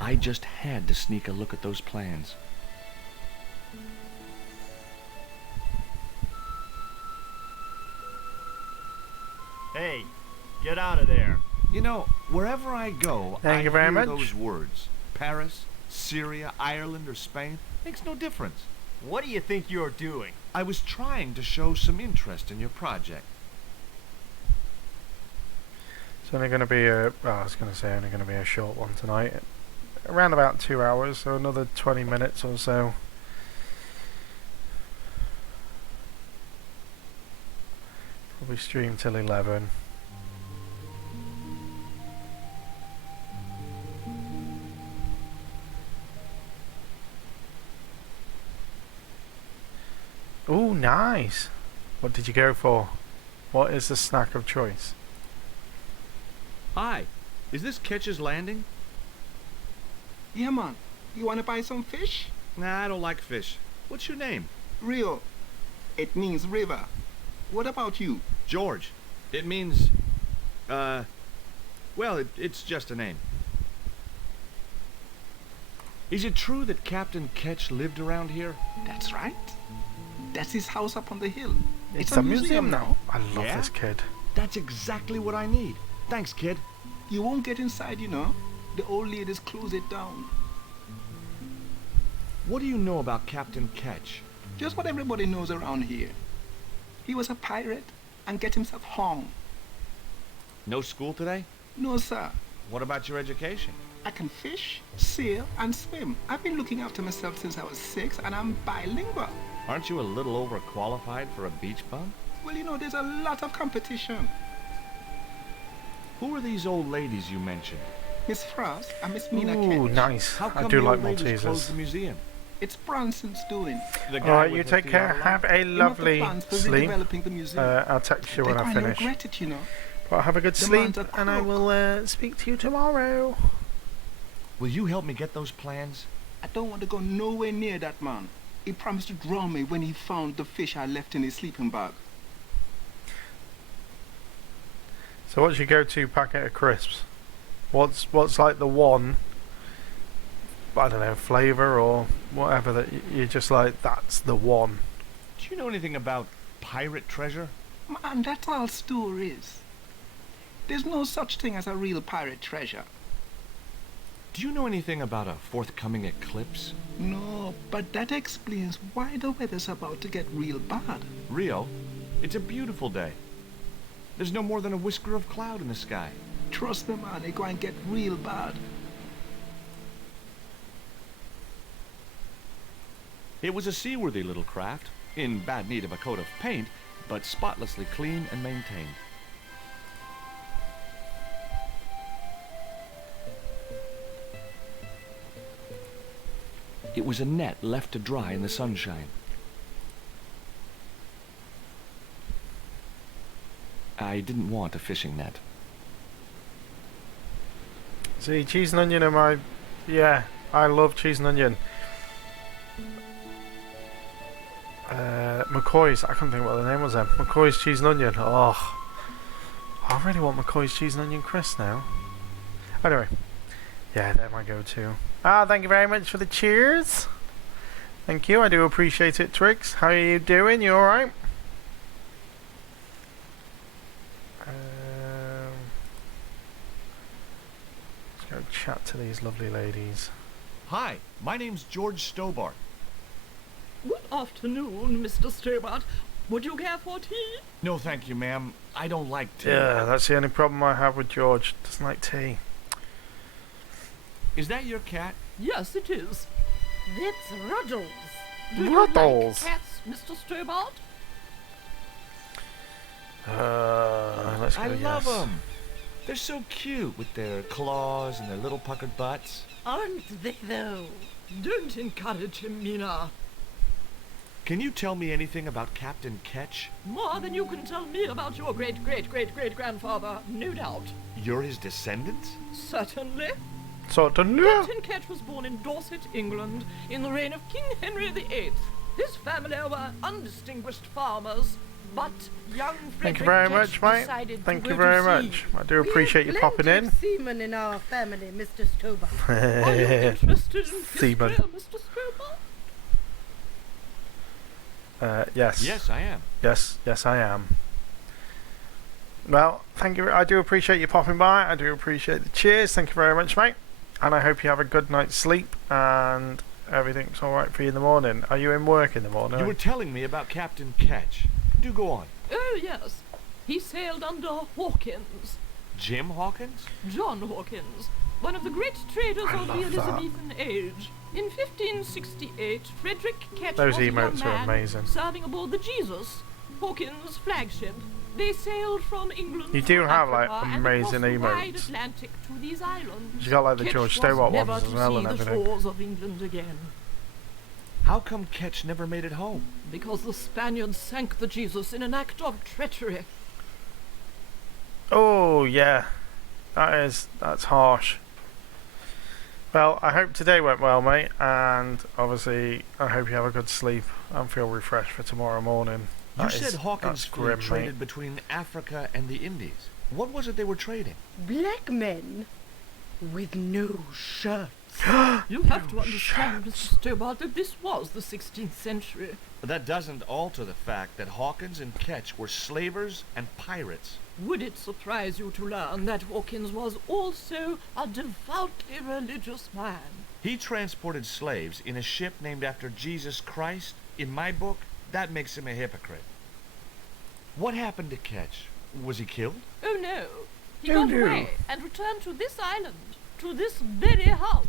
I just had to sneak a look at those plans. Hey, get out of there. You know, wherever I go, Thank you very hear much. those words. Paris, Syria, Ireland, or Spain. Makes no difference. What do you think you're doing? I was trying to show some interest in your project. It's only going to be a, well, I was going to say only going to be a short one tonight. Around about 2 hours, so another 20 minutes or so. Probably stream till 11. Ooh, nice! What did you go for? What is the snack of choice? Hi, is this Ketch's Landing? Yeah, man. You wanna buy some fish? Nah, I don't like fish. What's your name? Rio. It means river. What about you? George. It means, well, it's just a name. Is it true that Captain Ketch lived around here? That's right. That's his house up on the hill. It's a museum now. I love Yeah? this kid. That's exactly what I need. Thanks, kid. You won't get inside, you know. The old ladies close it down. What do you know about Captain Ketch? Just what everybody knows around here. He was a pirate and get himself hung. No school today? No, sir. What about your education? I can fish, sail, and swim. I've been looking after myself since I was 6, and I'm bilingual. Aren't you a little overqualified for a beach bum? Well, you know, there's a lot of competition. Who are these old ladies you mentioned? Miss Frost and Miss Mina Ooh, Ketch. nice. How I come do the like old ladies closed Maltesers. the museum? It's Bronson's doing. Alright, you take care. Have a lovely plans for sleep. redeveloping the museum. I'll text you when They I kinda finish. regret it, you know. But have a good The sleep, man's a and I crook. will speak to you tomorrow. Will you help me get those plans? I don't want to go nowhere near that man. He promised to draw me when he found the fish I left in his sleeping bag. So what's your go-to packet of crisps? What's like the one, I don't know, flavour or whatever that you're just like, that's the one? Do you know anything about pirate treasure? Man, that's all stories. There's no such thing as a real pirate treasure. Do you know anything about a forthcoming eclipse? No, but that explains why the weather's about to get real bad. Rio, it's a beautiful day. There's no more than a whisker of cloud in the sky. Trust me, man, it's going to get real bad. It was a seaworthy little craft, in bad need of a coat of paint, but spotlessly clean and maintained. It was a net left to dry in the sunshine. I didn't want a fishing net. See, cheese and onion are my... Yeah, I love cheese and onion. McCoy's, I can't think what the name was then. McCoy's cheese and onion. Oh, I really want McCoy's cheese and onion crisps now. Anyway, yeah, they're my go-to. Thank you very much for the cheers. Thank you, I do appreciate it, Trix. How are you doing? You alright? Let's go chat to these lovely ladies. Hi, my name's George Stobart. Good afternoon, Mr. Stobart. Would you care for tea? No, thank you, ma'am. I don't like tea. Yeah, that's the only problem I have with George. Doesn't like tea. Is that your cat? Yes, it is. That's Ruddles. Do you Ruddles? like cats, Mr. Stobart? Let's go I yes. love them. They're so cute with their claws and their little puckered butts. Aren't they, though? Don't encourage him, Mina. Can you tell me anything about Captain Ketch? More than you can tell me about your great-great-great-great-grandfather, no doubt. You're his descendants? Certainly. Certainly. Captain Ketch was born in Dorset, England, in the reign of King Henry VIII. His family were undistinguished farmers, but young Frederick Thank you very Ketch much, mate. decided Thank to you go very to sea. much. I do appreciate you popping Plenty in. of seamen in our family, Mr. Stobart. Are you interested in history, Seaman. Mr. Stobart? Yes. Yes, I am. Yes, I am. Well, thank you. I do appreciate you popping by. I do appreciate the cheers. Thank you very much, mate. And I hope you have a good night's sleep and everything's all right for you in the morning. Are you in work in the morning? You were telling me about Captain Ketch. Do go on. Oh, yes. He sailed under Hawkins. Jim Hawkins? John Hawkins, one of the great traders I of the love that. Elizabethan age. In 1568, Frederick Ketch Those was a young emotes are man amazing. serving aboard the Jesus, Hawkins' flagship. They sailed from England You do to have, like, Africa and amazing across the wide emotes. Atlantic to these islands. You got, like, the Ketch George was Stewart never ones as to well see and the everything. shores of England again. How come Ketch never made it home? Because the Spaniards sank the Jesus in an act of treachery. Oh, yeah. That's harsh. Well, I hope today went well, mate, and obviously I hope you have a good sleep and feel refreshed for tomorrow morning. You said Hawkins' that's fleet grim, traded mate. between Africa and the Indies. What was it they were trading? Black men with no shirts. You have to understand, Mr. Stobart, that this was the 16th century. But that doesn't alter the fact that Hawkins and Ketch were slavers and pirates. Would it surprise you to learn that Hawkins was also a devoutly religious man? He transported slaves in a ship named after Jesus Christ. In my book, that makes him a hypocrite. What happened to Ketch? Was he killed? Oh no, he Oh, got no. away and returned to this island, to this very house.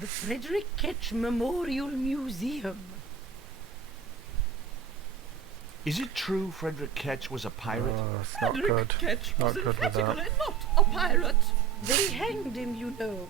The Frederick Ketch Memorial Museum. Is it true Frederick Ketch was a pirate? Oh, it's not Frederick good. Ketch Not was good with emphatically that. not a pirate. They hanged him, you know.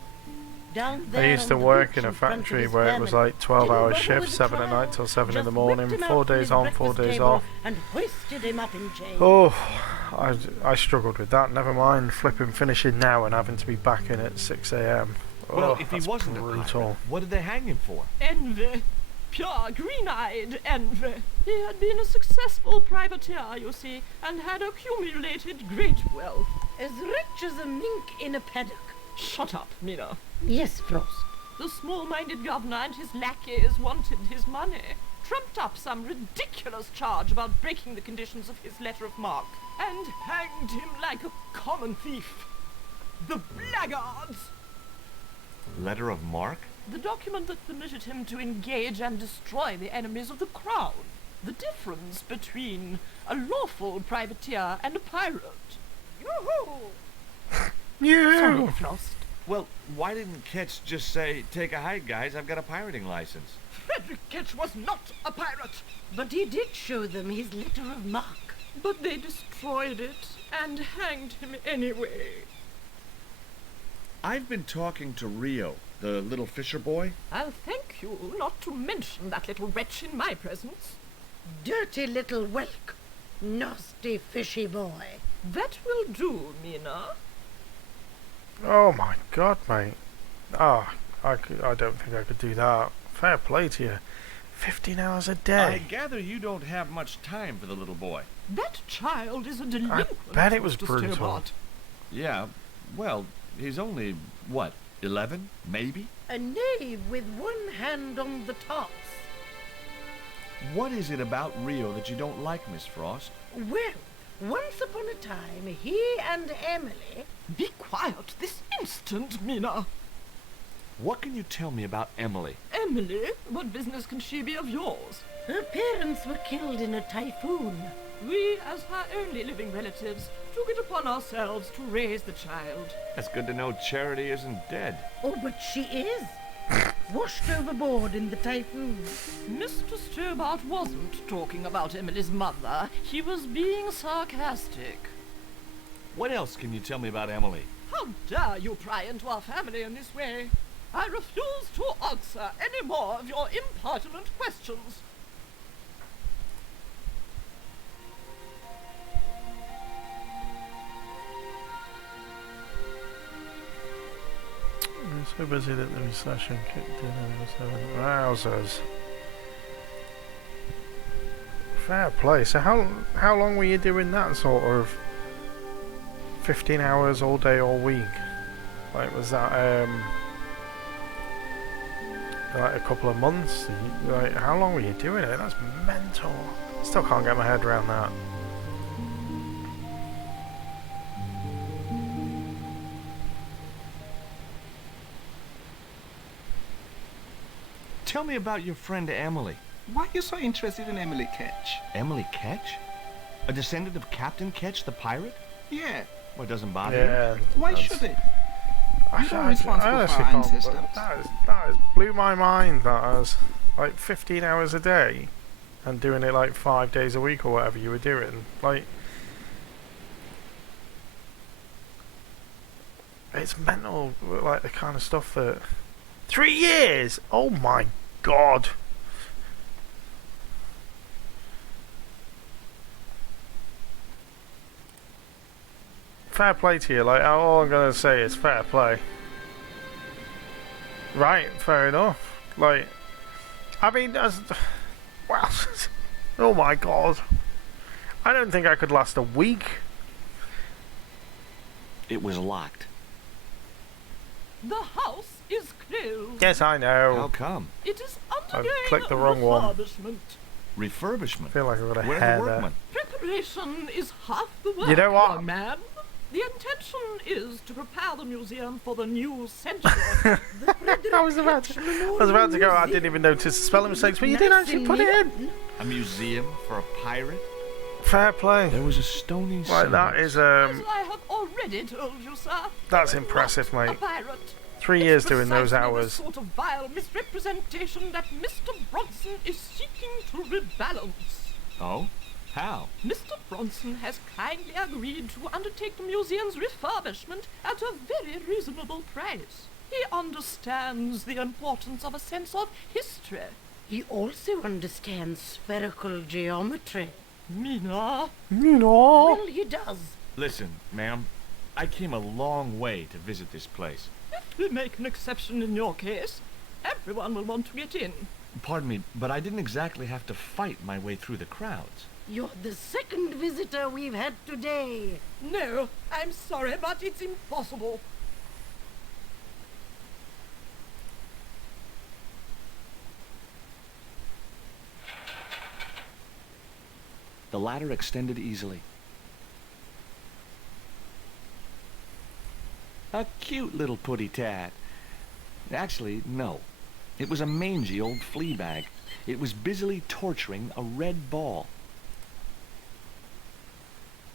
Down there I used to on the work beach in a front of factory his where it was family. like 12-hour Didn't bother with shifts, the 7 at trial, night till 7 in the just morning, whipped him 4 out from days his on, 4 breakfast days table off. and hoisted him up in jail. Oh, I struggled with that. Never mind flipping finishing now and having to be back in at 6 a.m. Well, Oh, if he that's wasn't a brutal. pirate, what did they hang him for? Envy. Pure green-eyed envy. He had been a successful privateer, you see, and had accumulated great wealth. As rich as a mink in a paddock. Shut up, Mina. Yes, Frost. The small-minded governor and his lackeys wanted his money, trumped up some ridiculous charge about breaking the conditions of his letter of marque, and hanged him like a common thief. The blackguards! Letter of marque? The document that permitted him to engage and destroy the enemies of the crown. The difference between a lawful privateer and a pirate. Yoo-hoo! Sorry, Frost. Well, why didn't Ketch just say, take a hike, guys, I've got a pirating license? Frederick Ketch was not a pirate. But he did show them his letter of marque. But they destroyed it and hanged him anyway. I've been talking to Rio, the little fisher boy. I'll thank you not to mention that little wretch in my presence. Dirty little whelk. Nasty fishy boy. That will do, Mina. Oh my god, mate. Oh, I don't think I could do that. Fair play to you. 15 hours a I day. gather you don't have much time for the little boy. That child is a delinquent. bet it was Mr. brutal. Stobart. Yeah, well, he's only, what, 11, maybe? A knave with one hand on the tops. What is it about Rio that you don't like, Miss Frost? Well, once upon a time, he and Emily... Be quiet this instant, Mina. What can you tell me about Emily? Emily? What business can she be of yours? Her parents were killed in a typhoon. We, as her only living relatives, took it upon ourselves to raise the child. That's good to know Charity isn't dead. Oh, but she is. Washed overboard in the typhoon. Mr. Stobart wasn't talking about Emily's mother. He was being sarcastic. What else can you tell me about Emily? How dare you pry into our family in this way? I refuse to answer any more of your impertinent questions. I'm so busy that the recession kicked in and was having wowzers. Fair play. So how long were you doing that sort of 15 hours all day all week? Like was that like a couple of months? Like how long were you doing it? That's mental. Still can't get my head around that. Tell me about your friend Emily. Why are you so interested in Emily Ketch? Emily Ketch? A descendant of Captain Ketch, the pirate? Yeah, Well, it doesn't bother you? Yeah. Why that's- should it? I You are responsible for honestly our can't- ancestors. That has blew my mind. That was like 15 hours a day, and doing it like 5 days a week or whatever you were doing. Like, it's mental. Like the kind of stuff that 3 years. Oh my god. Fair play to you. Like, all I'm gonna say is fair play. Right, fair enough. Like, I mean, as well, oh my god, I don't think I could last a week. It was locked. The house is closed. Yes, I know. How come? It is I've undergoing clicked the wrong one. refurbishment. Refurbishment? I feel like I've got a Where are hair the there. workmen? Preparation is half the work, You know what? young man. The intention is to prepare the museum for the new century. I was about to go. I didn't even notice the spelling mistakes, but you did actually put it in. A museum for a pirate? Fair play. There was a stony Right, that is As I have already told you, sir. that's impressive, A mate. pirate. 3 years It's doing those precisely the hours. sort of vile misrepresentation that Mr. Bronson is seeking to rebalance. Oh? How? Mr. Bronson has kindly agreed to undertake the museum's refurbishment at a very reasonable price. He understands the importance of a sense of history. He also understands spherical geometry. Mina. Well, he does. Listen, ma'am. I came a long way to visit this place. If we make an exception in your case, everyone will want to get in. Pardon me, but I didn't exactly have to fight my way through the crowds. You're the second visitor we've had today. No, I'm sorry, but it's impossible. The ladder extended easily. A cute little putty tat. Actually, no. It was a mangy old flea bag. It was busily torturing a red ball.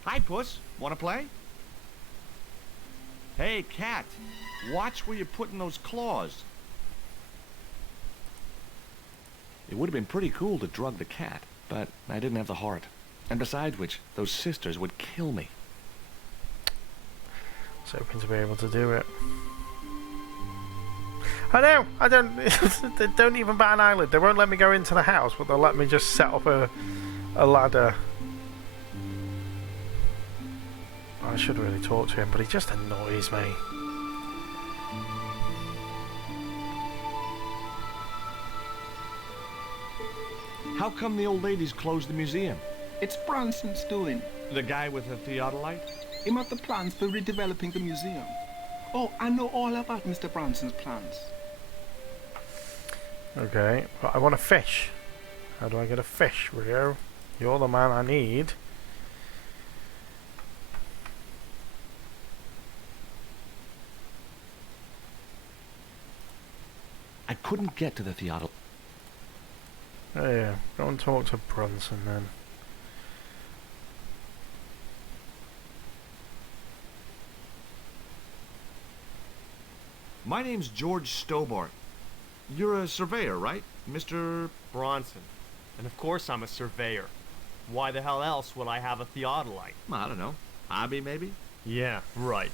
Hi, Puss. Want to play? Hey, cat. Watch where you're putting those claws. It would have been pretty cool to drug the cat, but I didn't have the heart. And besides which, those sisters would kill me. I was hoping to be able to do it. I know, I don't. They don't even bat an eyelid. They won't let me go into the house, but they'll let me just set up a ladder. I should really talk to him, but he just annoys me. How come the old ladies closed the museum? It's Bronson's doing. The guy with the theodolite? He made the plans for redeveloping the museum. Oh, I know all about Mr. Bronson's plans. Okay, but I want a fish. How do I get a fish, Rio? You're the man I need. I couldn't get to the theodolite. Oh yeah, go and talk to Bronson then. My name's George Stobart. You're a surveyor, right, Mr. Bronson. And of course I'm a surveyor. Why the hell else would I have a theodolite? I don't know. Hobby, maybe? Yeah, right.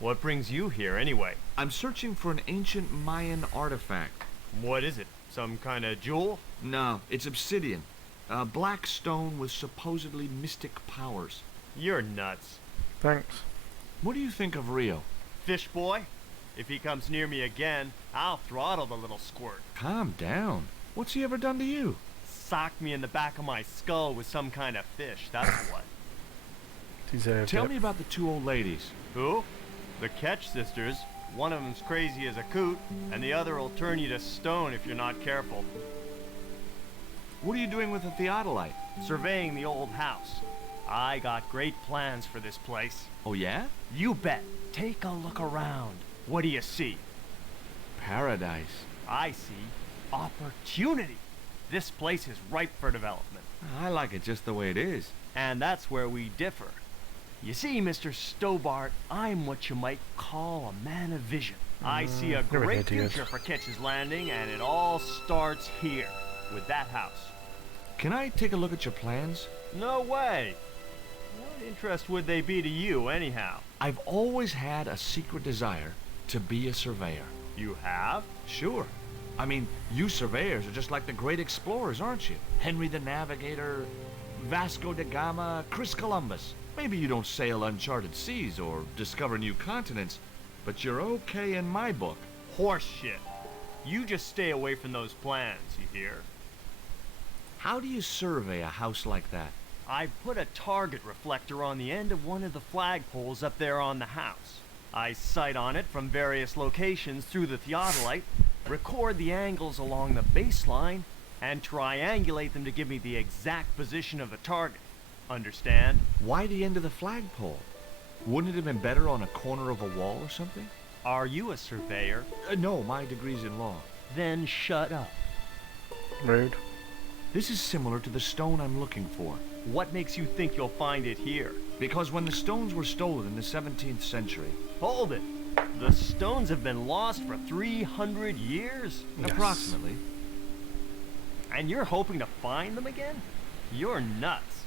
What brings you here, anyway? I'm searching for an ancient Mayan artifact. What is it? Some kind of jewel? No, it's obsidian. A black stone with supposedly mystic powers. You're nuts. Thanks. What do you think of Rio? Fish boy? If he comes near me again, I'll throttle the little squirt. Calm down. What's he ever done to you? Socked me in the back of my skull with some kind of fish, that's what. Deserved Tell it. me about the two old ladies. Who? The Ketch sisters. One of them's crazy as a coot, and the other will turn you to stone if you're not careful. What are you doing with the theodolite? Surveying the old house. I got great plans for this place. Oh, yeah? You bet. Take a look around. What do you see? Paradise. I see opportunity. This place is ripe for development. I like it just the way it is. And that's where we differ. You see, Mr. Stobart, I'm what you might call a man of vision. I see a you're an great idiot. future for Ketch's Landing, and it all starts here, with that house. Can I take a look at your plans? No way! What interest would they be to you, anyhow? I've always had a secret desire to be a surveyor. You have? Sure. I mean, you surveyors are just like the great explorers, aren't you? Henry the Navigator, Vasco da Gama, Chris Columbus. Maybe you don't sail uncharted seas or discover new continents, but you're okay in my book. Horse shit. You just stay away from those plans, you hear? How do you survey a house like that? I put a target reflector on the end of one of the flagpoles up there on the house. I sight on it from various locations through the theodolite, record the angles along the baseline, and triangulate them to give me the exact position of the target. Understand? Why the end of the flagpole? Wouldn't it have been better on a corner of a wall or something? Are you a surveyor? No, my degree's in law. Then shut up. Rude. This is similar to the stone I'm looking for. What makes you think you'll find it here? Because when the stones were stolen in the 17th century... Hold it! The stones have been lost for 300 years? Yes. Approximately. And you're hoping to find them again? You're nuts.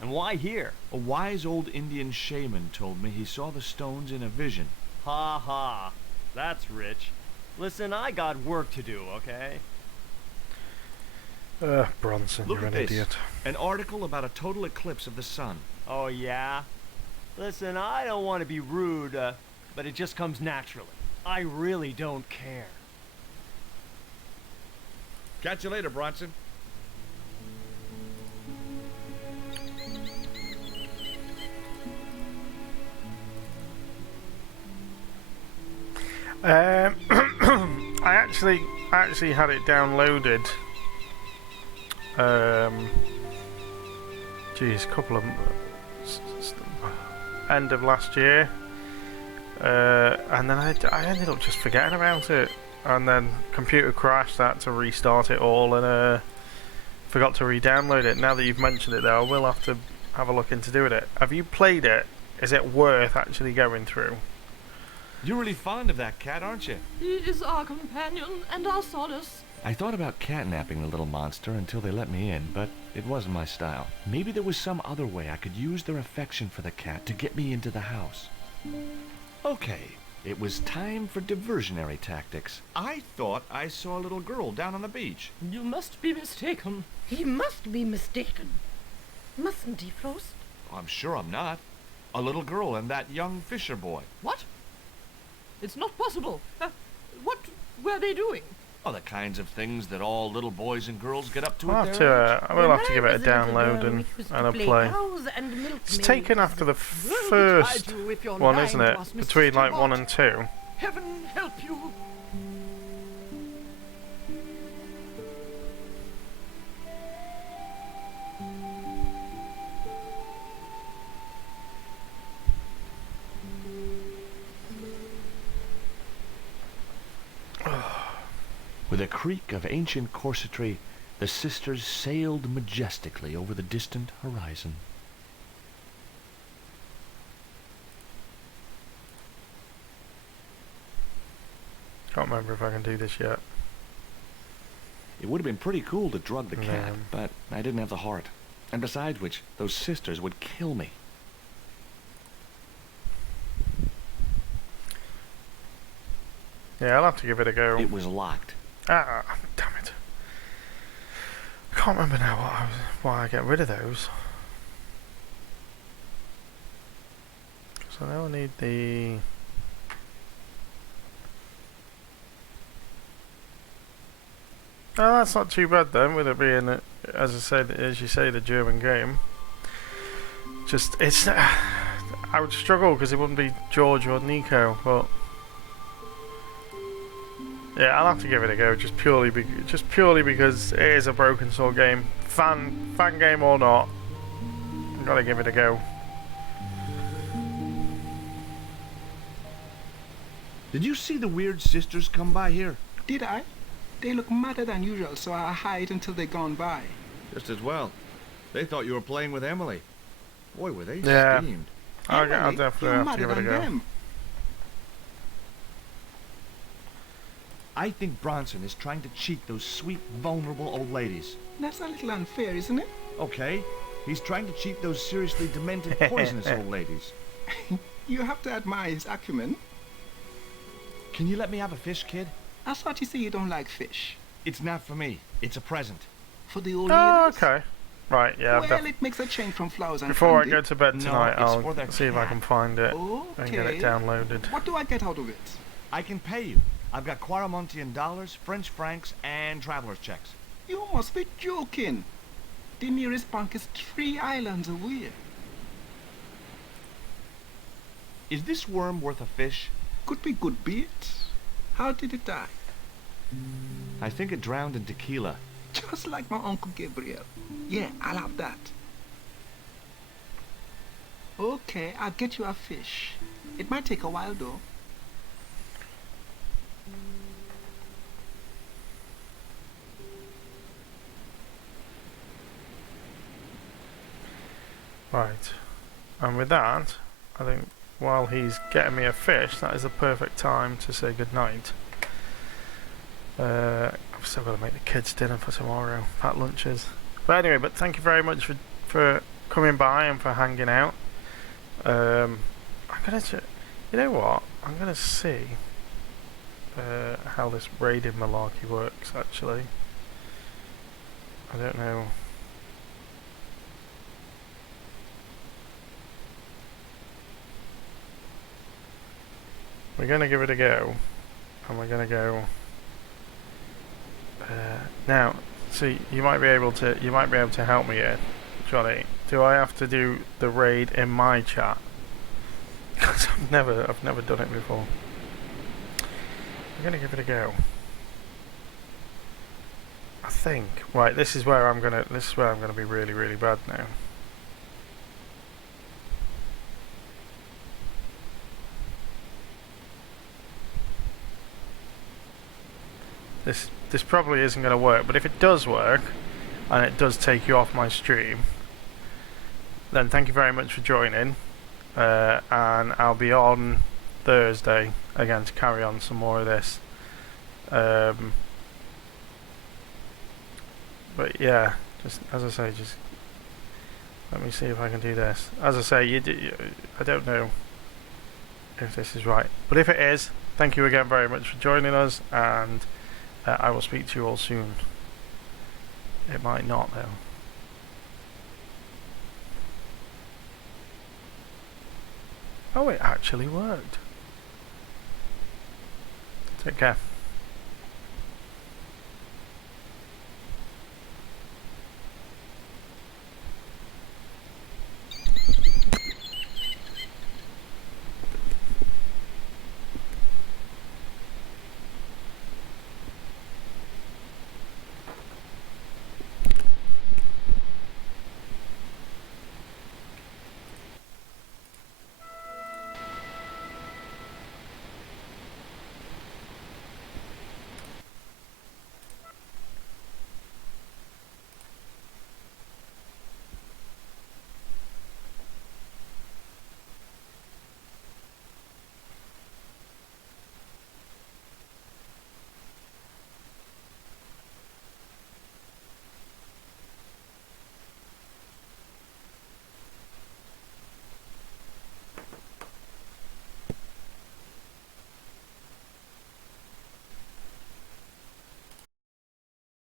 And why here? A wise old Indian shaman told me he saw the stones in a vision. Ha ha. That's rich. Listen, I got work to do, okay? Bronson, Look you're at an this. idiot. An article about a total eclipse of the sun. Oh, yeah? Listen, I don't want to be rude, but it just comes naturally. I really don't care. Catch you later, Bronson. I actually had it downloaded. Couple of end of last year, and then I ended up just forgetting about it, and then computer crashed. I had to restart it all, and forgot to re-download it. Now that you've mentioned it, though, I will have to have a look into doing it. Have you played it? Is it worth actually going through? You're really fond of that cat, aren't you? He is our companion and our solace. I thought about catnapping the little monster until they let me in, but it wasn't my style. Maybe there was some other way I could use their affection for the cat to get me into the house. Okay, it was time for diversionary tactics. I thought I saw a little girl down on the beach. You must be mistaken. He must be mistaken. Mustn't he, Frost? I'm sure I'm not. A little girl and that young fisher boy. What? It's not possible. What were they doing? Oh, the kinds of things that all little boys and girls get up to I at their age. will have to give it a download and a play. It's taken after the first one, isn't it? Between like 1 and 2. Heaven help you. With a creak of ancient corsetry, the sisters sailed majestically over the distant horizon. Can't remember if I can do this yet. It would have been pretty cool to drug the cat, but I didn't have the heart. And besides which, those sisters would kill me. Yeah, I'll have to give it a go. It was locked. Ah, damn it. I can't remember now why I get rid of those. So now I need the... Oh, that's not too bad then, with it being, as you say, the German game. Just, it's... I would struggle because it wouldn't be George or Nico, but... Yeah, I'll have to give it a go, just purely because it is a Broken Sword game. Fan game or not, I've got to give it a go. Did you see the weird sisters come by here? Did I? They look madder than usual, so I hide until they're gone by. Just as well. They thought you were playing with Emily. Boy, were they Yeah. steamed. I'll Emily, definitely you're have to madder give it a than go. them. I think Bronson is trying to cheat those sweet, vulnerable old ladies. That's a little unfair, isn't it? Okay, he's trying to cheat those seriously demented, poisonous old ladies. You have to admire his acumen. Can you let me have a fish, kid? I thought you say you don't like fish. It's not for me. It's a present. For the old Oh, ladies? okay. Right, yeah. Well, it makes a change from flowers and Before candy. I go to bed tonight, No, it's for I'll their see if I can find it and get it Okay. downloaded. What do I get out of it? I can pay you. I've got Quaramontian dollars, French francs, and traveler's checks. You must be joking. The nearest bank is 3 islands away. Is this worm worth a fish? Could be good bait. How did it die? I think it drowned in tequila. Just like my Uncle Gabriel. Yeah, I'll have that. Okay, I'll get you a fish. It might take a while though. Right. And with that, I think while he's getting me a fish, that is the perfect time to say goodnight. I've still got to make the kids dinner for tomorrow, pack lunches. But anyway, thank you very much for coming by and for hanging out. I'm gonna, you know what? I'm gonna see how this raiding malarkey works. Actually, I don't know. We're gonna give it a go, and we're gonna go. Now, see, you might be able to help me here, Johnny. Do I have to do the raid in my chat? Because I've never done it before. I'm gonna give it a go. I think. Right, this is where I'm gonna be really, really bad now. This probably isn't going to work, but if it does work, and it does take you off my stream, then thank you very much for joining, and I'll be on Thursday again to carry on some more of this. But yeah, just as I say, just let me see if I can do this. As I say, I don't know if this is right, but if it is, thank you again very much for joining us, and I will speak to you all soon. It might not though. Oh, it actually worked. Take care.